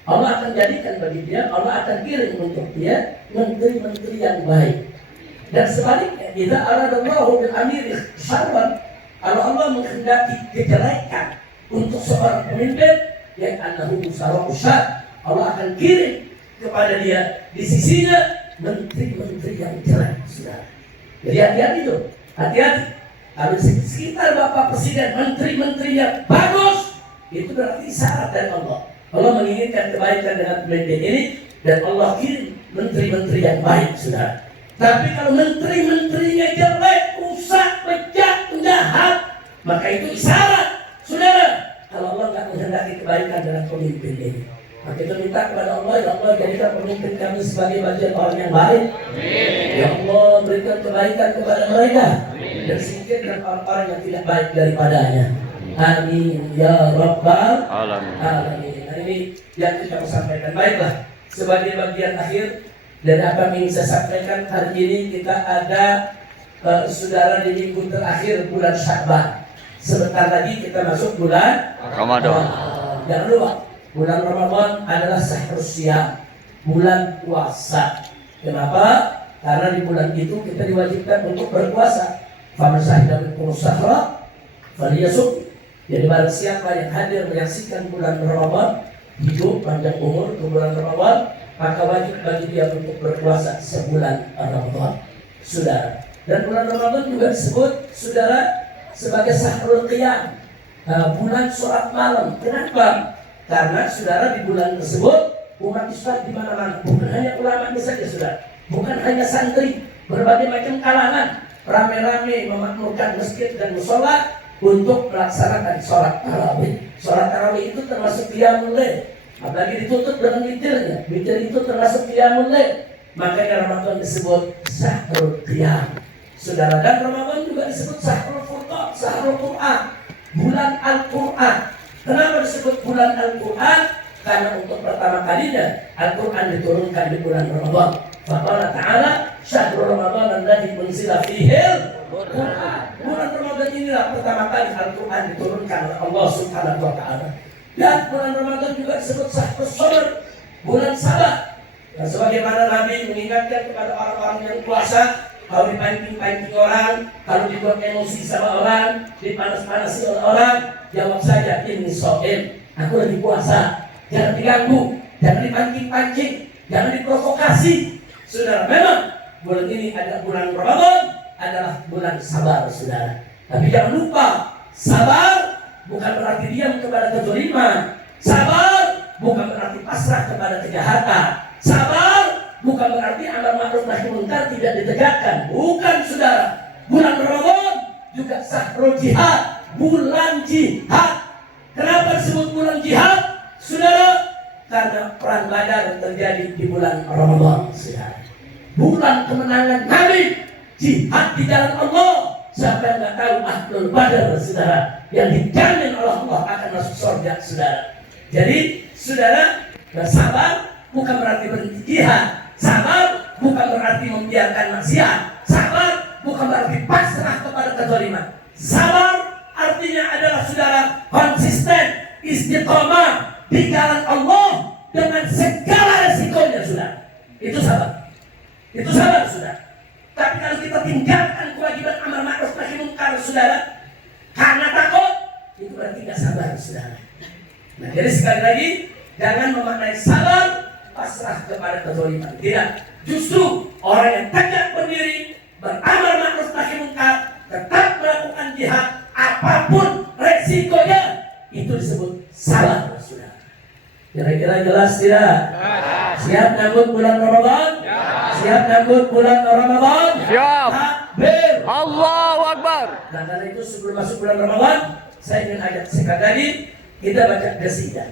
Allah akan jadikan bagi dia, Allah akan kirim untuk dia menteri-menteri yang baik. Dan sebaliknya, idza aradallahu bil amiri syarran, kalau Allah menghendaki kejelekan untuk seorang pemimpin, yang annahu usarahu syarr, Allah akan kirim kepada dia di sisinya menteri-menteri yang jelek. Jadi hati-hati tuh, hati-hati. Kalau sekitar Bapak Presiden menteri-menteri yang bagus, itu berarti syarat dari Allah. Allah menginginkan kebaikan dengan pemimpin ini, dan Allah kirim menteri-menteri yang baik, saudara. Tapi kalau menteri-menterinya jelek, rusak, bejat, penjahat, maka itu isyarat, saudara, kalau Allah nggak menghendaki kebaikan dengan pemimpin ini. Maka kita minta kepada Allah, ya Allah jadikan pemimpin kami sebagai bagian orang yang baik. Amin. Ya Allah berikan kebaikan kepada mereka, dan singkirkan orang-orang yang tidak baik daripadanya. Amin ya Rabbal Alamin. Nah ini yang kita mau sampaikan. Baiklah, sebagai bagian akhir dari apa yang ingin saya sampaikan hari ini, kita ada saudara di minggu terakhir bulan Sya'ban. Sebentar lagi kita masuk bulan Ramadan. Jangan lupa, bulan Ramadan adalah syahrul syiyam, bulan puasa. Kenapa? Karena di bulan itu kita diwajibkan untuk berpuasa. Faman syahida minkum syahra falyasum. Jadi barang siapa yang hadir menyaksikan bulan Ramadan, hidup panjang umur ke bulan Ramadan, maka wajib bagi dia untuk berpuasa sebulan Ramadan, saudara. Dan bulan Ramadan juga disebut, saudara, sebagai syahrul qiyam, bulan sholat malam. Kenapa? Karena saudara di bulan tersebut umat Islam di mana-mana, bukan hanya ulama saja, saudara, bukan hanya santri, berbagai macam kalangan rame-rame memakmurkan masjid dan mushola untuk melaksanakan sholat tarawih. Sholat tarawih itu termasuk qiyamul lail, apalagi ditutup dengan witirnya. Witir itu termasuk qiyamul lail. Makanya Ramadan disebut syahrul qiyam, saudara. Dan Ramadan juga disebut syahrul furqan, syahrul Quran, bulan Al-Quran. Kenapa disebut bulan Al-Quran? Karena untuk pertama kalinya Al-Quran diturunkan di bulan Ramadan. Faqala ta'ala syahrul ramadan alladzi unzila fihil Quran. Bulan Ramadan inilah pertama kali Al-Quran diturunkan oleh Allah Subhanahu wa Ta'ala. Dan bulan Ramadan juga disebut syahrul sabr, bulan sabar. Dan sebagaimana Nabi mengingatkan kepada orang-orang yang puasa, kalau dipancing-pancing orang, kalau dibuat emosi sama orang, dipanas-panasi oleh orang, jawab saja ini shaim, aku lagi puasa. Jangan diganggu, jangan dipancing-pancing, jangan diprovokasi. Saudara, memang bulan ini adalah bulan Ramadan, adalah bulan sabar, saudara. Tapi jangan lupa, sabar bukan berarti diam kepada kezaliman. Sabar bukan berarti pasrah kepada kejahatan. Sabar bukan berarti amar ma'ruf nahi munkar tidak ditegakkan. Bukan, saudara. Bulan Ramadan juga syahrul jihad, bulan jihad. Kenapa disebut bulan jihad, saudara? Karena perang Badar terjadi di bulan Ramadan, saudara. Bulan kemenangan Nabi, jihad di jalan Allah. Siapa yang nggak tahu Ahlul Badar, saudara, yang dijamin oleh Allah akan masuk surga, saudara. Jadi, saudara, bersabar bukan berarti berhenti jihad. Sabar bukan berarti membiarkan maksiat. Sabar bukan berarti pasrah kepada kezaliman. Sabar artinya adalah, saudara, konsisten, istiqomah di jalan Allah dengan segala resikonya, saudara. Itu sabar. Itu sabar, saudara. Tapi kalau kita tinggalkan kewajiban amar ma'ruf nahi munkar, saudara, karena takut, itu berarti tidak sabar, saudara. Nah, jadi sekali lagi, jangan memaknai sabar pasrah kepada kezaliman. Tidak. Justru orang yang tegak berdiri, beramar ma'ruf nahi munkar, tetap melakukan jihad, apapun resikonya, itu disebut sabar, saudara. Kira-kira jelas tidak? Siap nyambut bulan Ramadan? Siap nyambut bulan Ramadan? Siap. Takbir. Allahu Akbar. Nah, karena itu sebelum masuk bulan Ramadan, saya ingin ajak sekali lagi kita baca qasidah.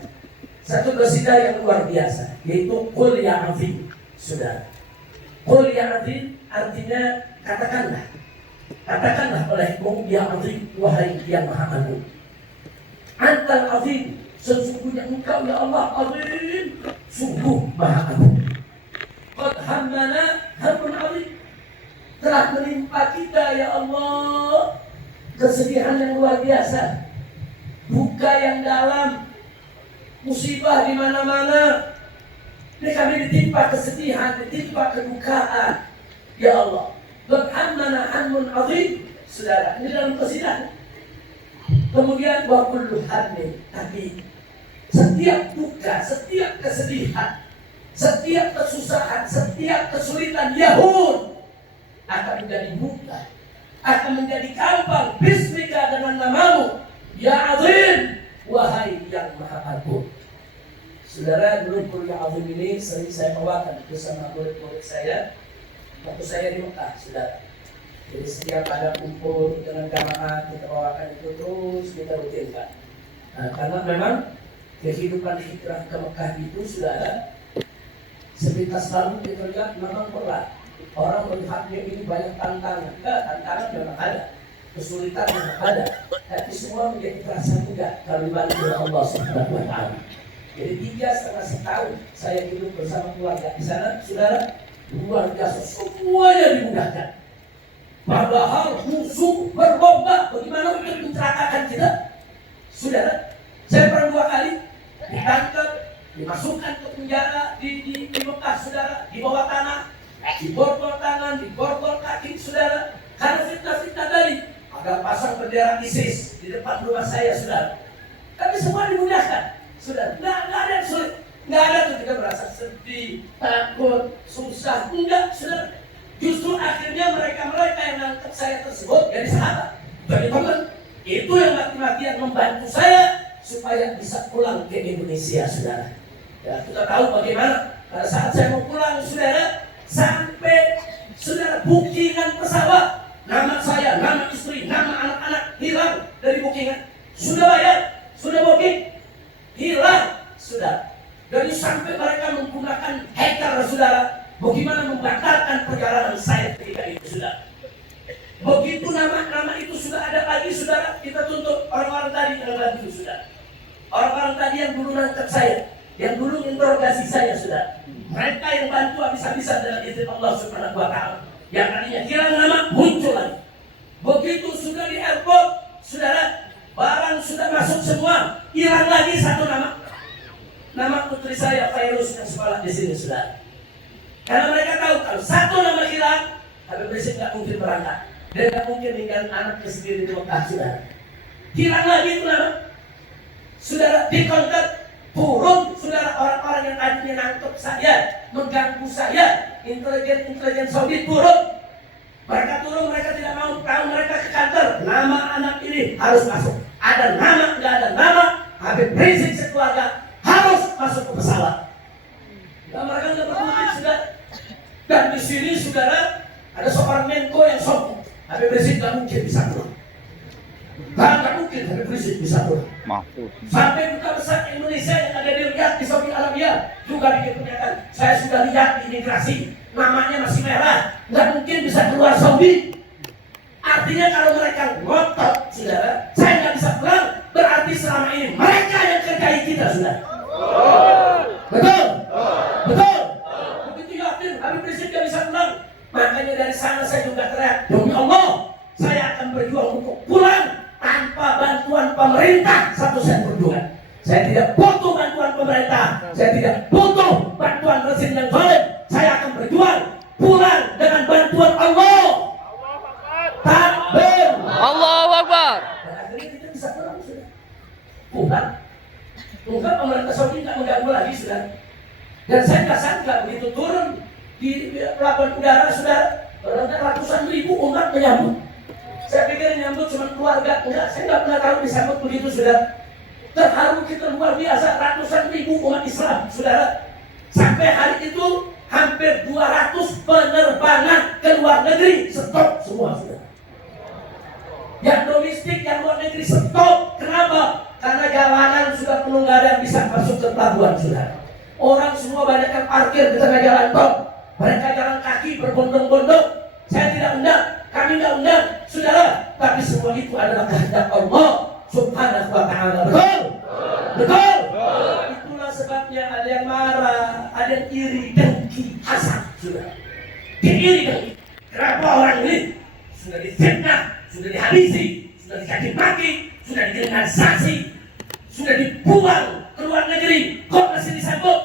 Satu qasidah yang luar biasa, yaitu Qul ya azim, saudara. Qul ya azim artinya katakanlah. Katakanlah olehmu ya azim, wahai yang maha agung. Antal azim, sesungguhnya engkau ya Allah azim, sungguh maha agung. Qad hammana hammun azim, telah menimpa kita ya Allah kesedihan yang luar biasa, duka yang dalam, musibah di mana-mana. Ini kami ditimpa kesedihan, ditimpa kedukaan. Ya Allah, qad hammana hammun azim, saudara. Ini dalam qasidah. Kemudian wa kullu hammin, tapi setiap duka, setiap kesedihan, setiap kesusahan, setiap kesulitan Yahud akan menjadi mudah, akan menjadi gampang bismika dengan namamu ya azim, wahai yang maha agung. Saudara, dulu kuliah azim ini sering saya bawakan bersama murid-murid saya waktu saya di Mekah, saudara. Jadi setiap ada kumpul dengan jamaah kita bawakan itu terus kita rutinkan. Nah, karena memang kehidupan hijrah ke Mekah itu, saudara, sepintas lalu kita lihat memang berat. Orang melihatnya ini banyak tantangan. Enggak, tantangan memang ada, kesulitan memang ada, tapi semua menjadi terasa mudah kalau dibantu oleh Allah Subhanahu wa Ta'ala. Jadi 3,5 tahun saya hidup bersama keluarga di sana, saudara, luar biasa, semuanya dimudahkan. Padahal musuh berlomba bagaimana untuk mencelakakan kita, saudara. Saya pernah 2 kali ditangkap, dimasukkan ke penjara di Mekah, saudara, di bawah tanah, diborgol tangan, diborgol kaki, saudara, karena fitnah-fitnah tadi. Ada pasang bendera ISIS di depan rumah saya, saudara. Tapi semua dimudahkan, saudara. Nggak ada yang sulit, nggak ada tuh kita merasa sedih, takut, susah, enggak, saudara. Justru akhirnya mereka-mereka yang nangkep saya tersebut jadi sahabat, jadi teman. Itu yang mati-matian membantu saya supaya bisa pulang ke Indonesia, saudara. Ya, kita tahu bagaimana pada saat saya mau pulang, saudara, sampai saudara bookingan pesawat, nama saya, nama istri, nama anak-anak hilang dari bookingan. Sudah bayar, sudah booking, hilang, saudara. Jadi sampai mereka menggunakan hacker, saudara, bagaimana membatalkan perjalanan saya ketika itu, saudara. Begitu nama-nama itu sudah ada lagi, saudara, kita tuntut orang-orang tadi yang lagi itu, saudara. Orang-orang tadi yang dulu nangkep saya, yang dulu interogasi saya sudah. Mereka yang bantu habis-habisan dalam izin Allah Subhanahu wa Ta'ala. Yang tadinya hilang nama muncul lagi. Begitu sudah di airport, saudara, barang sudah masuk semua, hilang lagi satu nama. Nama putri saya Fairuz yang sekolah di sini, saudara. Karena mereka tahu kalau satu nama hilang, Habib Rizik nggak mungkin berangkat. Dan nggak mungkin ninggalin anaknya sendiri di Mekah, saudara. Hilang lagi itu nama. Saudara, di counter turun, saudara, orang-orang yang tadinya nangkep saya, mengganggu saya, intelijen Saudi turun. Mereka turun, mereka tidak mau tahu, mereka ke kantor. Nama anak ini harus masuk. Ada nama, nggak ada nama, Habib Rizik sekeluarga harus masuk ke pesawat. Nah, mereka nggak berkutik, saudara. Dan di sini, saudara, ada seorang Menko yang sombong. Habib Rizik nggak mungkin bisa pulang. Nggak mungkin Habib Rizik bisa pulang. Sampai duta besar Indonesia yang ada di Riyadh di Saudi Arabia juga bikin pernyataan. Saya sudah lihat di imigrasi, namanya masih merah, nggak mungkin bisa keluar Saudi. Artinya kalau mereka ngotot, saudara, saya nggak bisa pulang, berarti selama ini mereka yang kerjai kita, saudara. Betul, betul. Begitu yakin Habib Rizik nggak bisa pulang, makanya dari sana saya juga teriak, demi Allah, saya akan berjuang untuk pulang tanpa bantuan pemerintah satu sen berjuang. Saya tidak butuh bantuan pemerintah, saya tidak butuh bantuan rezim yang zalim. Saya akan berjuang pulang dengan bantuan Allah. Takbir. Allahu Akbar. Dan akhirnya kita bisa pulang, sudah. Pulang. Tunggu pemerintah Saudi nggak mengganggu lagi, sudah. Dan saya nggak sangka begitu turun di pelabuhan udara, sudah, ratusan ribu umat menyambut. Saya pikir nyambut cuma keluarga, enggak, saya nggak pernah tahu disambut begitu, saudara. Terharu kita luar biasa, ratusan ribu umat Islam, saudara. Sampai hari itu hampir 200 penerbangan ke luar negeri stop semua, saudara. Yang domestik, yang luar negeri stop. Kenapa? Karena jalanan sudah penuh, nggak ada yang bisa masuk ke pelabuhan, saudara. Orang semua banyak yang parkir di tengah jalan tol. Mereka jalan kaki berbondong-bondong. Saya tidak undang, kami tidak undang, saudara. Tapi semua itu adalah kehendak Allah Subhanahu wa Ta'ala. Betul? Betul? Itulah sebabnya ada yang marah, ada yang iri, dengki, hasad, saudara. Iri dengki. Kenapa orang ini sudah difitnah, sudah dihabisi, sudah dicaci maki, sudah dikriminalisasi, sudah dibuang ke luar negeri, kok masih disambut?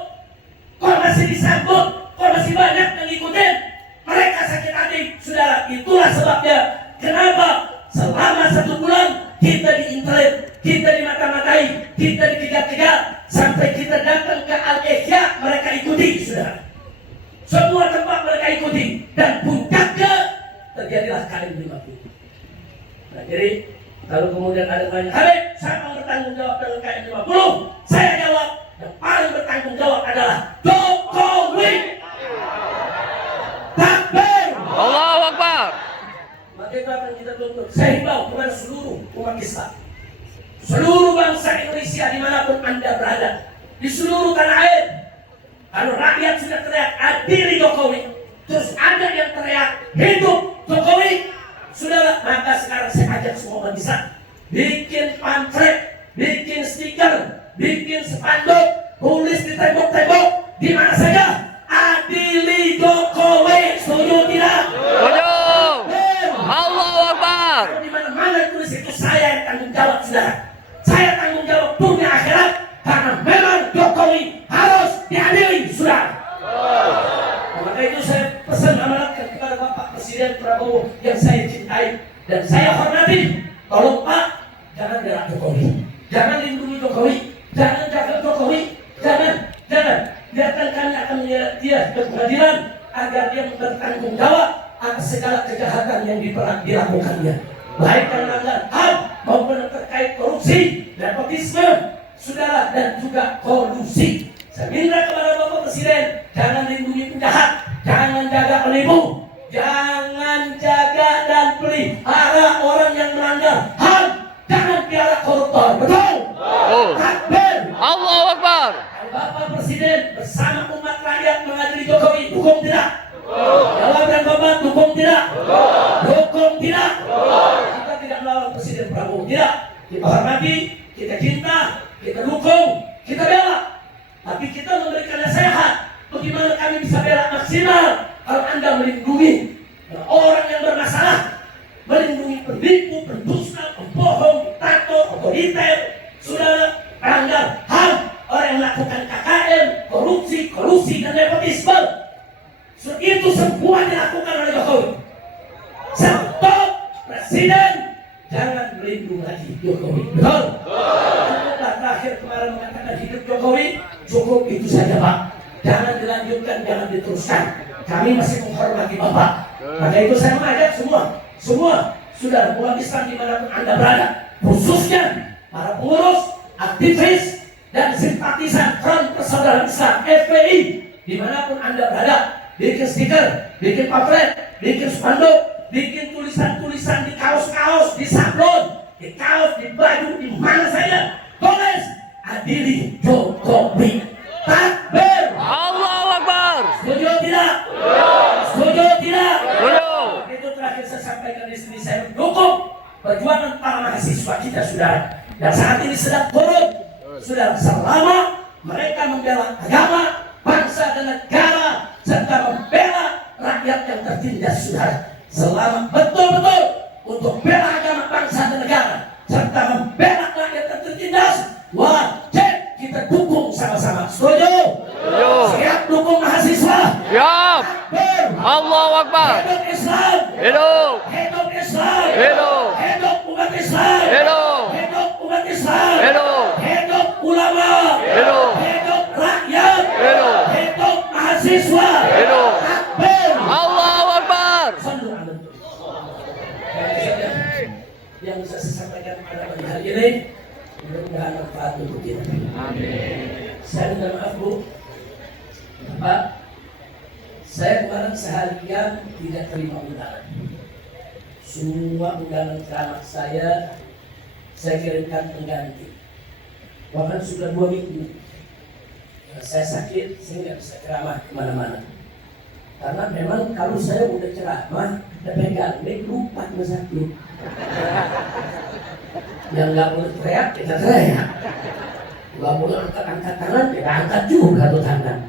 Kok masih disambut? Kok masih banyak yang ngikutin? Mereka sakit hati, saudara. Itulah sebabnya kenapa selama 1 bulan kita diinternet, kita dimata-matai, kita dikejar-kejar, sampai kita datang ke Al-Ihya, mereka ikuti, saudara. Semua tempat mereka ikuti, dan puncaknya terjadilah Kalim 50. Nah, jadi kalau kemudian ada yang tanya, Habib, saya mau bertanggung jawab dengan KM 50, saya jawab, yang paling bertanggung jawab adalah Jokowi. Takbir. Allahu Akbar. Maka itu akan kita tuntut. Saya himbau kepada seluruh umat Islam, seluruh bangsa Indonesia dimanapun Anda berada, di seluruh tanah air. Kalau rakyat sudah teriak adili Jokowi, terus ada yang teriak hidup Jokowi, saudara, maka sekarang saya ajak semua umat Islam bikin pamflet, bikin stiker, bikin spanduk, tulis di tembok-tembok, di mana saja, adili Jokowi. Setuju tidak? Setuju. Allahu Akbar. Di mana-mana tulis itu, saya yang tanggung jawab, saudara. Saya tanggung jawab dunia akhirat, karena memang Jokowi harus diadili, saudara. Nah, maka itu saya pesan amanatkan kepada Bapak Presiden Prabowo yang saya cintai dan saya hormati. Tolong Pak, jangan gerak Jokowi, jangan lindungi Jokowi, jangan jaga Jokowi, jangan. Biarkan kami akan menyeret dia ke pengadilan agar dia bertanggung jawab atas segala kejahatan yang dilakukannya, baik yang melanggar HAM maupun yang terkait korupsi, nepotisme, saudara, dan juga kolusi. Saya minta kepada Bapak Presiden, jangan lindungi penjahat, jangan jaga penipu, jangan jaga dan pelihara orang yang melanggar HAM, jangan piara koruptor. Betul? Oh. Takbir. Allahu Akbar. Bapak Presiden bersama umat rakyat mengadili Jokowi, dukung tidak? Jawaban Bapak, dukung tidak? Dukung tidak? Kita tidak melawan Presiden Prabowo, tidak. Kita hormati, kita cinta, kita dukung, kita bela. Tapi Tapi kita memberikan nasihat. Bagaimana kami bisa bela maksimal kalau Anda melindungi orang yang bermasalah, melindungi penipu, pendusta, pembohong, diktator, otoriter, saudara, pelanggar HAM, orang yang melakukan KKN, korupsi, kolusi, dan nepotisme. So, itu semua dilakukan oleh Jokowi. Stop, Presiden, jangan melindungi lagi Jokowi. Betul? Cukuplah terakhir kemarin mengatakan hidup Jokowi, cukup itu saja Pak. Jangan dilanjutkan, jangan diteruskan. Kami masih menghormati Bapak. Maka itu saya mengajak semua sudah umat Islam dimanapun Anda berada, khususnya para pengurus, aktivis, dan simpatisan Front Persaudaraan Islam FPI, dimanapun Anda berada, bikin stiker, bikin pamflet, bikin spanduk, bikin tulisan-tulisan di kaos-kaos, di sablon, di kaos, di baju, di mana saja, tulis adili Jokowi. Takbir. Allahu Akbar. Setuju tidak? Setuju tidak? Setuju. Itu terakhir saya sampaikan di sini, saya mendukung perjuangan para mahasiswa kita, saudara, yang saat ini sedang turun, saudara, selama mereka membela agama, bangsa dan negara, serta membela rakyat yang tertindas, saudara. Selama betul-betul untuk bela agama, bangsa dan negara, serta membela rakyat yang tertindas, wajib kita dukung sama-sama. Setuju? Setuju. Siap dukung mahasiswa? Siap. Takbir. Allahu Akbar. Hidup Islam. Hidup. Hidup Islam. Hidup. Hidup umat Islam. Hidup. Hidup umat Islam. Hidup. Hidup ulama. Hidup. Hidup rakyat. Hidup. Hidup mahasiswa. Hidup. Takbir. Allahu Akbar. Sallu ala Nabi. Yang bisa saya sampaikan pada pagi hari ini, mudah-mudahan manfaat untuk kita. Saya minta maaf Bu, Pak, saya kemarin seharian tidak terima undangan. Semua undangan ceramah saya kirimkan pengganti. Bahkan sudah 2 minggu saya sakit, saya nggak bisa ceramah kemana-mana. Karena memang kalau saya udah ceramah, udah pegang mic, lupa nggak sakit. Yang nggak boleh teriak, kita teriak. Nggak boleh angkat tangan, kita angkat juga tuh tangan.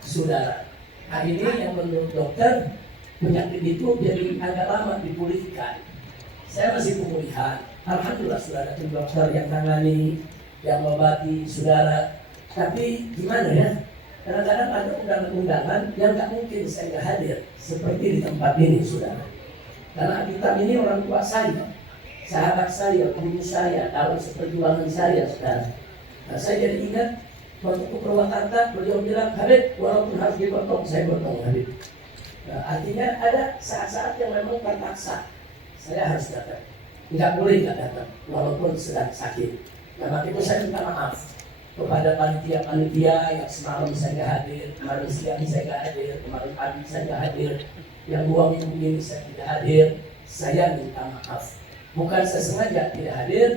Saudara, nah ini yang menurut dokter, penyakit itu jadi agak lama dipulihkan. Saya masih pemulihan. Alhamdulillah sudah ada tim dokter yang tangani, yang mengobati saudara. Tapi gimana ya? Kadang-kadang ada undangan-undangan yang nggak mungkin saya nggak hadir, seperti di tempat ini, saudara. Karena Abitam ini orang tua saya, sahabat saya, guru saya, kawan seperjuangan saya, saudara. Nah, saya jadi ingat waktu ke Purwakarta, beliau bilang, Habib, walaupun harus dipotong, saya potong Habib. Nah, artinya ada saat-saat yang memang terpaksa saya harus datang. Nggak boleh nggak datang, walaupun sedang sakit. Nah, maka itu saya minta maaf kepada panitia-panitia yang semalam saya nggak hadir, kemarin siang saya nggak hadir, kemarin pagi saya nggak hadir, yang 2 minggu ini saya tidak hadir. Saya minta maaf. Bukan saya sengaja tidak hadir,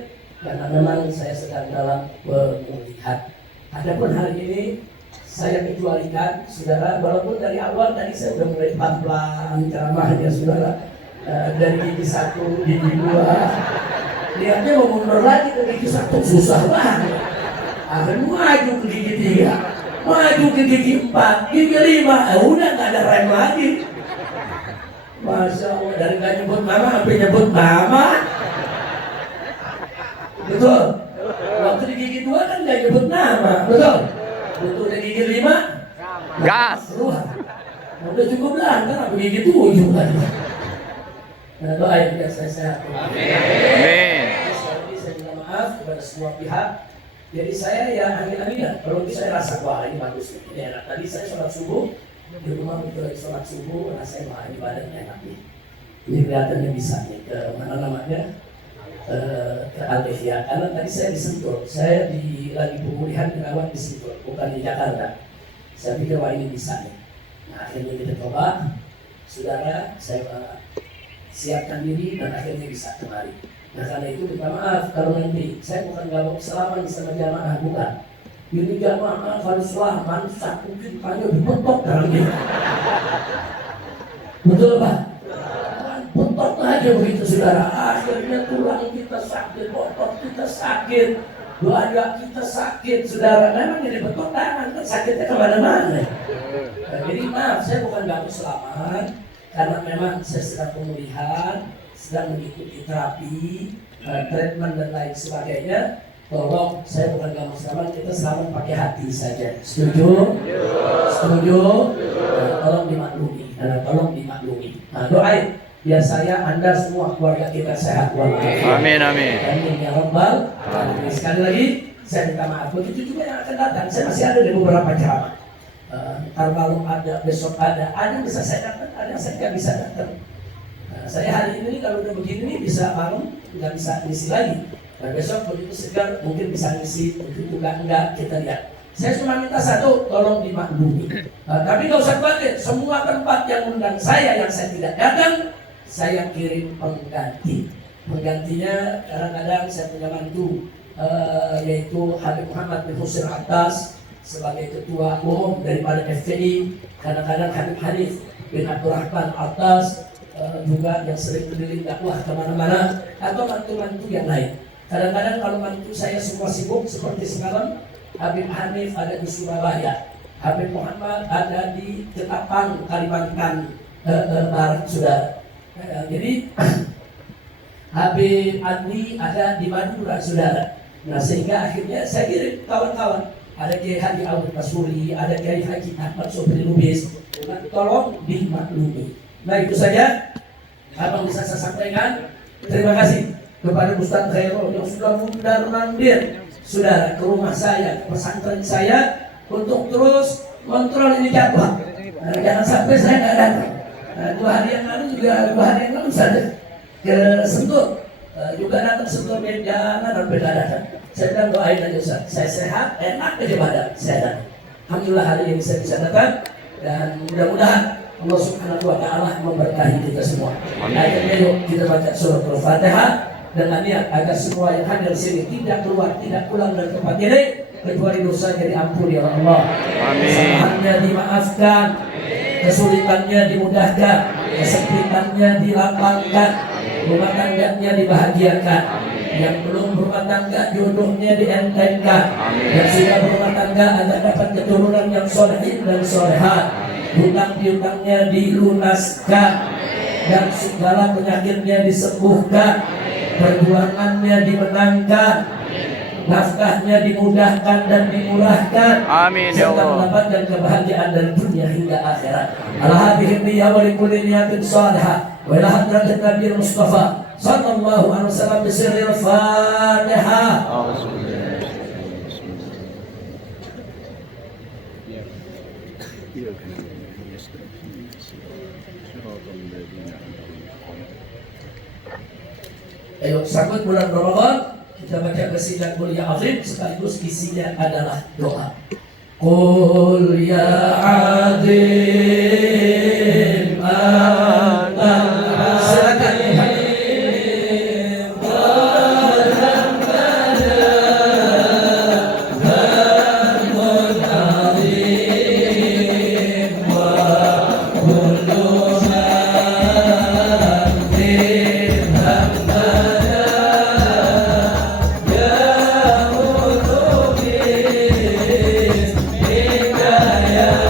karena memang saya sedang dalam pemulihan. Adapun hari ini saya kecualikan, saudara, walaupun dari awal tadi saya sudah mulai pelan-pelan ceramahnya, saudara, dari gigi 1, gigi 2, lihatnya mau mundur lagi ke gigi 1 susah banget. Akhirnya maju ke gigi 3, maju ke gigi 4, gigi 5, udah nggak ada rem lagi. Masya Allah, dari nggak nyebut mama sampai nyebut mama. Betul. Waktu di gigi 2 kan nggak nyebut nama, betul. Untuk di gigi 5, Gas. keluar. Udah cukup lah, kan aku gigi 7 tadi. Nah, doain biar saya sehat. Amin. Jadi saya minta maaf kepada semua pihak. Jadi saya ya amin-amin. Kalau saya rasa wah ini bagus nih, ini enak. Tadi saya sholat subuh di rumah, begitu lagi sholat subuh, rasanya wah ini badan enak nih. Ini kelihatannya bisa nih ke mana namanya, ke Al-Ihya. Karena tadi saya disentul, saya lagi pemulihan dirawat di Sentul, bukan di Jakarta. Saya pikir wah ini bisa nih. Nah akhirnya kita coba, saudara, saya siapkan diri dan akhirnya bisa kemari. Nah karena itu minta maaf kalau nanti saya bukan gak mau kesalaman sama jamaah, bukan. Ini jamaah kalau selaman satu kitanya dipetok dalam ini. Betul Pak? Petok aja begitu saudara. Akhirnya tulang kita sakit, otot kita sakit. Doa kita sakit, saudara. Memang ini betul tangan kan sakitnya kemana-mana. Jadi maaf, saya bukan ganggu selamat, karena memang saya sedang pemulihan, sedang mengikuti terapi, treatment dan lain sebagainya. Tolong, saya bukan ganggu selamat, kita selamat pakai hati saja. Setuju? Setuju? Tolong dimaklumi, tolong dimaklumi. Nah, doain biar saya, Anda semua, keluarga kita sehat walafiat. Amin, amin. Amin ya Rabbal alamin. Sekali lagi saya minta maaf. Begitu juga yang akan datang. Saya masih ada di beberapa ceramah. Kalau ada, besok ada yang bisa saya datang, ada yang saya nggak bisa datang. Saya hari ini kalau udah begini nih bisa malam nggak bisa ngisi lagi. Nah, besok begitu segar mungkin bisa ngisi, begitu enggak kita lihat. Saya cuma minta satu, tolong dimaklumi. Tapi nggak usah khawatir, semua tempat yang undang saya yang saya tidak datang, saya kirim pengganti. Penggantinya kadang-kadang saya punya mantu, yaitu Habib Muhammad bin Husain Attas sebagai ketua umum daripada FPI. Kadang-kadang Habib Hanif bin Abdurrahman Attas juga yang sering keliling dakwah kemana-mana, atau mantu-mantu yang lain. Kadang-kadang kalau mantu saya semua sibuk seperti sekarang, Habib Hanif ada di Surabaya, Habib Muhammad ada di Ketapang, Kalimantan Barat, saudara. Jadi Habib Andi ada di Madura, saudara. Nah, sehingga akhirnya saya kirim kawan-kawan. Ada Kiai Haji Abdul Masuri, ada Kiai Haji Ahmad Sobri Lubis. Nah, tolong dimaklumi. Nah, itu saja abang bisa saya sampaikan. Terima kasih kepada Ustaz Khairul yang sudah mundar-mandir, saudara, ke rumah saya, ke pesantren saya, untuk terus kontrol ini jadwal. Nah, jangan sampai saya nggak datang. Nah, 2 hari yang lalu saja ke Sentul, juga datang Sentul jangan sampai nggak datang. Saya bilang doain aja Ustaz, saya sehat, enak aja badan, saya datang. Alhamdulillah hari ini saya bisa datang, dan mudah-mudahan Allah Subhanahu wa Ta'ala memberkahi kita semua. Akhirnya yuk kita baca surat Al-Fatihah dengan niat agar semua yang hadir sini tidak keluar, tidak pulang dari tempat ini kecuali dosanya diampuni oleh Allah. Kesalahannya dimaafkan, kesulitannya dimudahkan, kesempitannya dilapangkan, rumah tangganya dibahagiakan. Yang belum berumah tangga jodohnya dientengkan, yang sudah berumah tangga agar dapat keturunan yang solehin dan solehat, hutang piutangnya dilunaskan, dan segala penyakitnya disembuhkan, perjuangannya dimenangkan, nafkahnya dimudahkan dan dimurahkan. Amin ya serta Allah. mendapatkan kebahagiaan dari dunia hingga akhirat. Ala hadhihi niyya wa likulli niyatin salihah wa ila hadratin Nabi Mustafa sallallahu alaihi wasallam bisirril Fatihah. Ayo sambut bulan Ramadan, kita baca qasidah Qul ya azim, sekaligus isinya adalah doa. Qul ya azim anta, silakan. Yeah.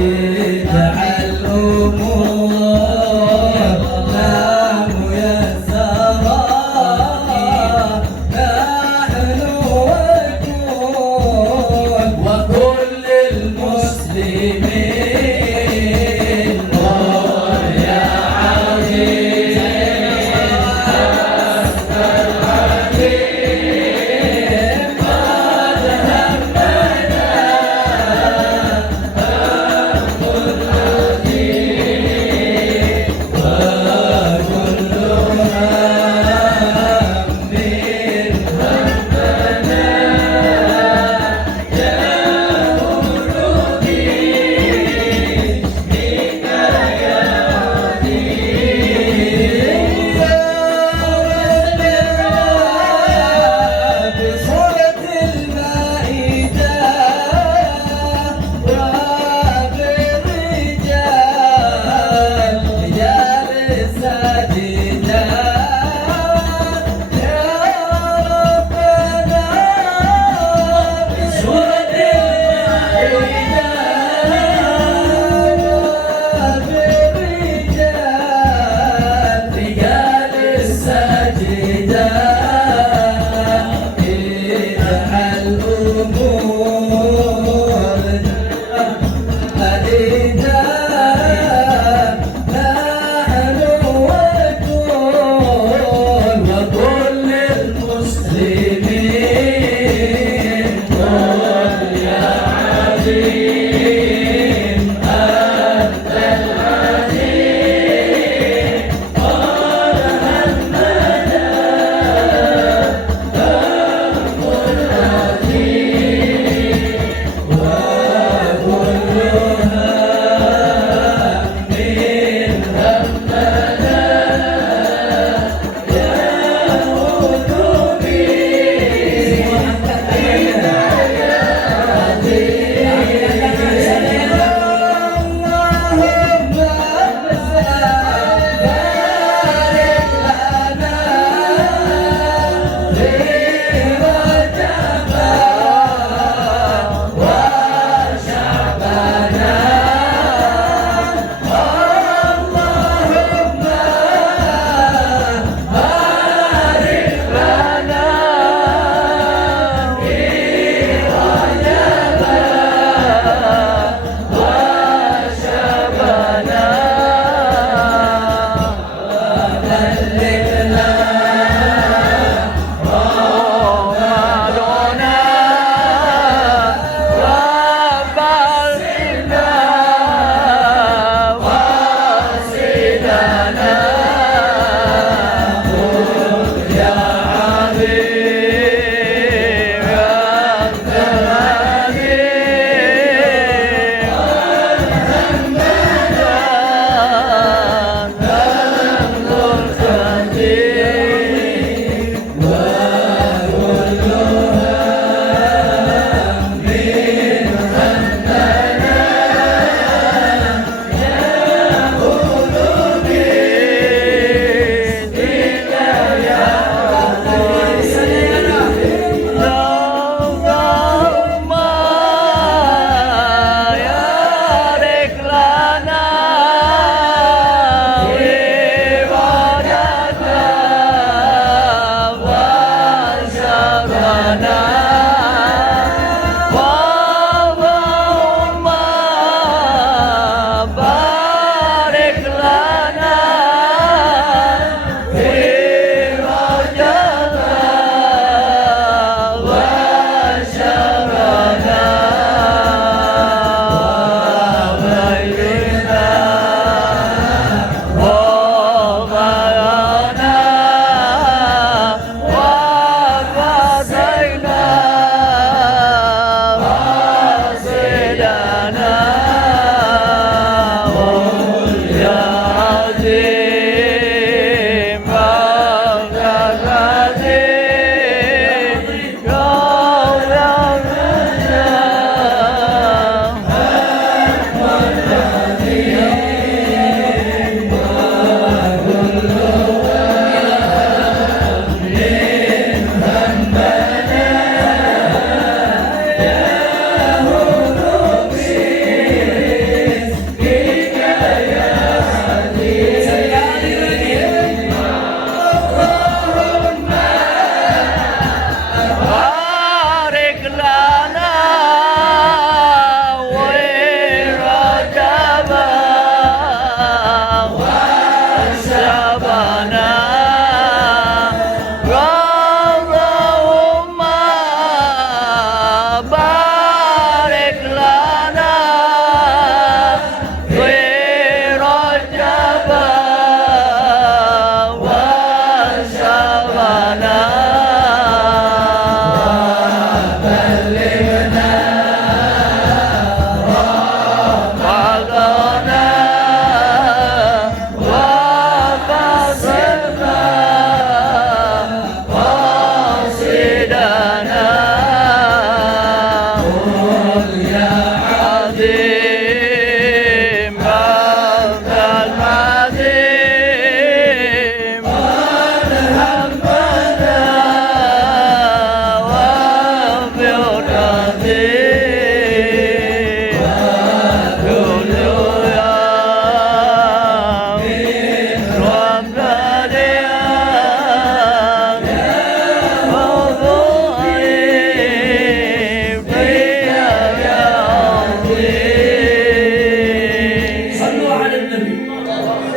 اجعل أمورنا ميسرة نحن وكل المسلمين قل يا المسلمين قل يا عزيز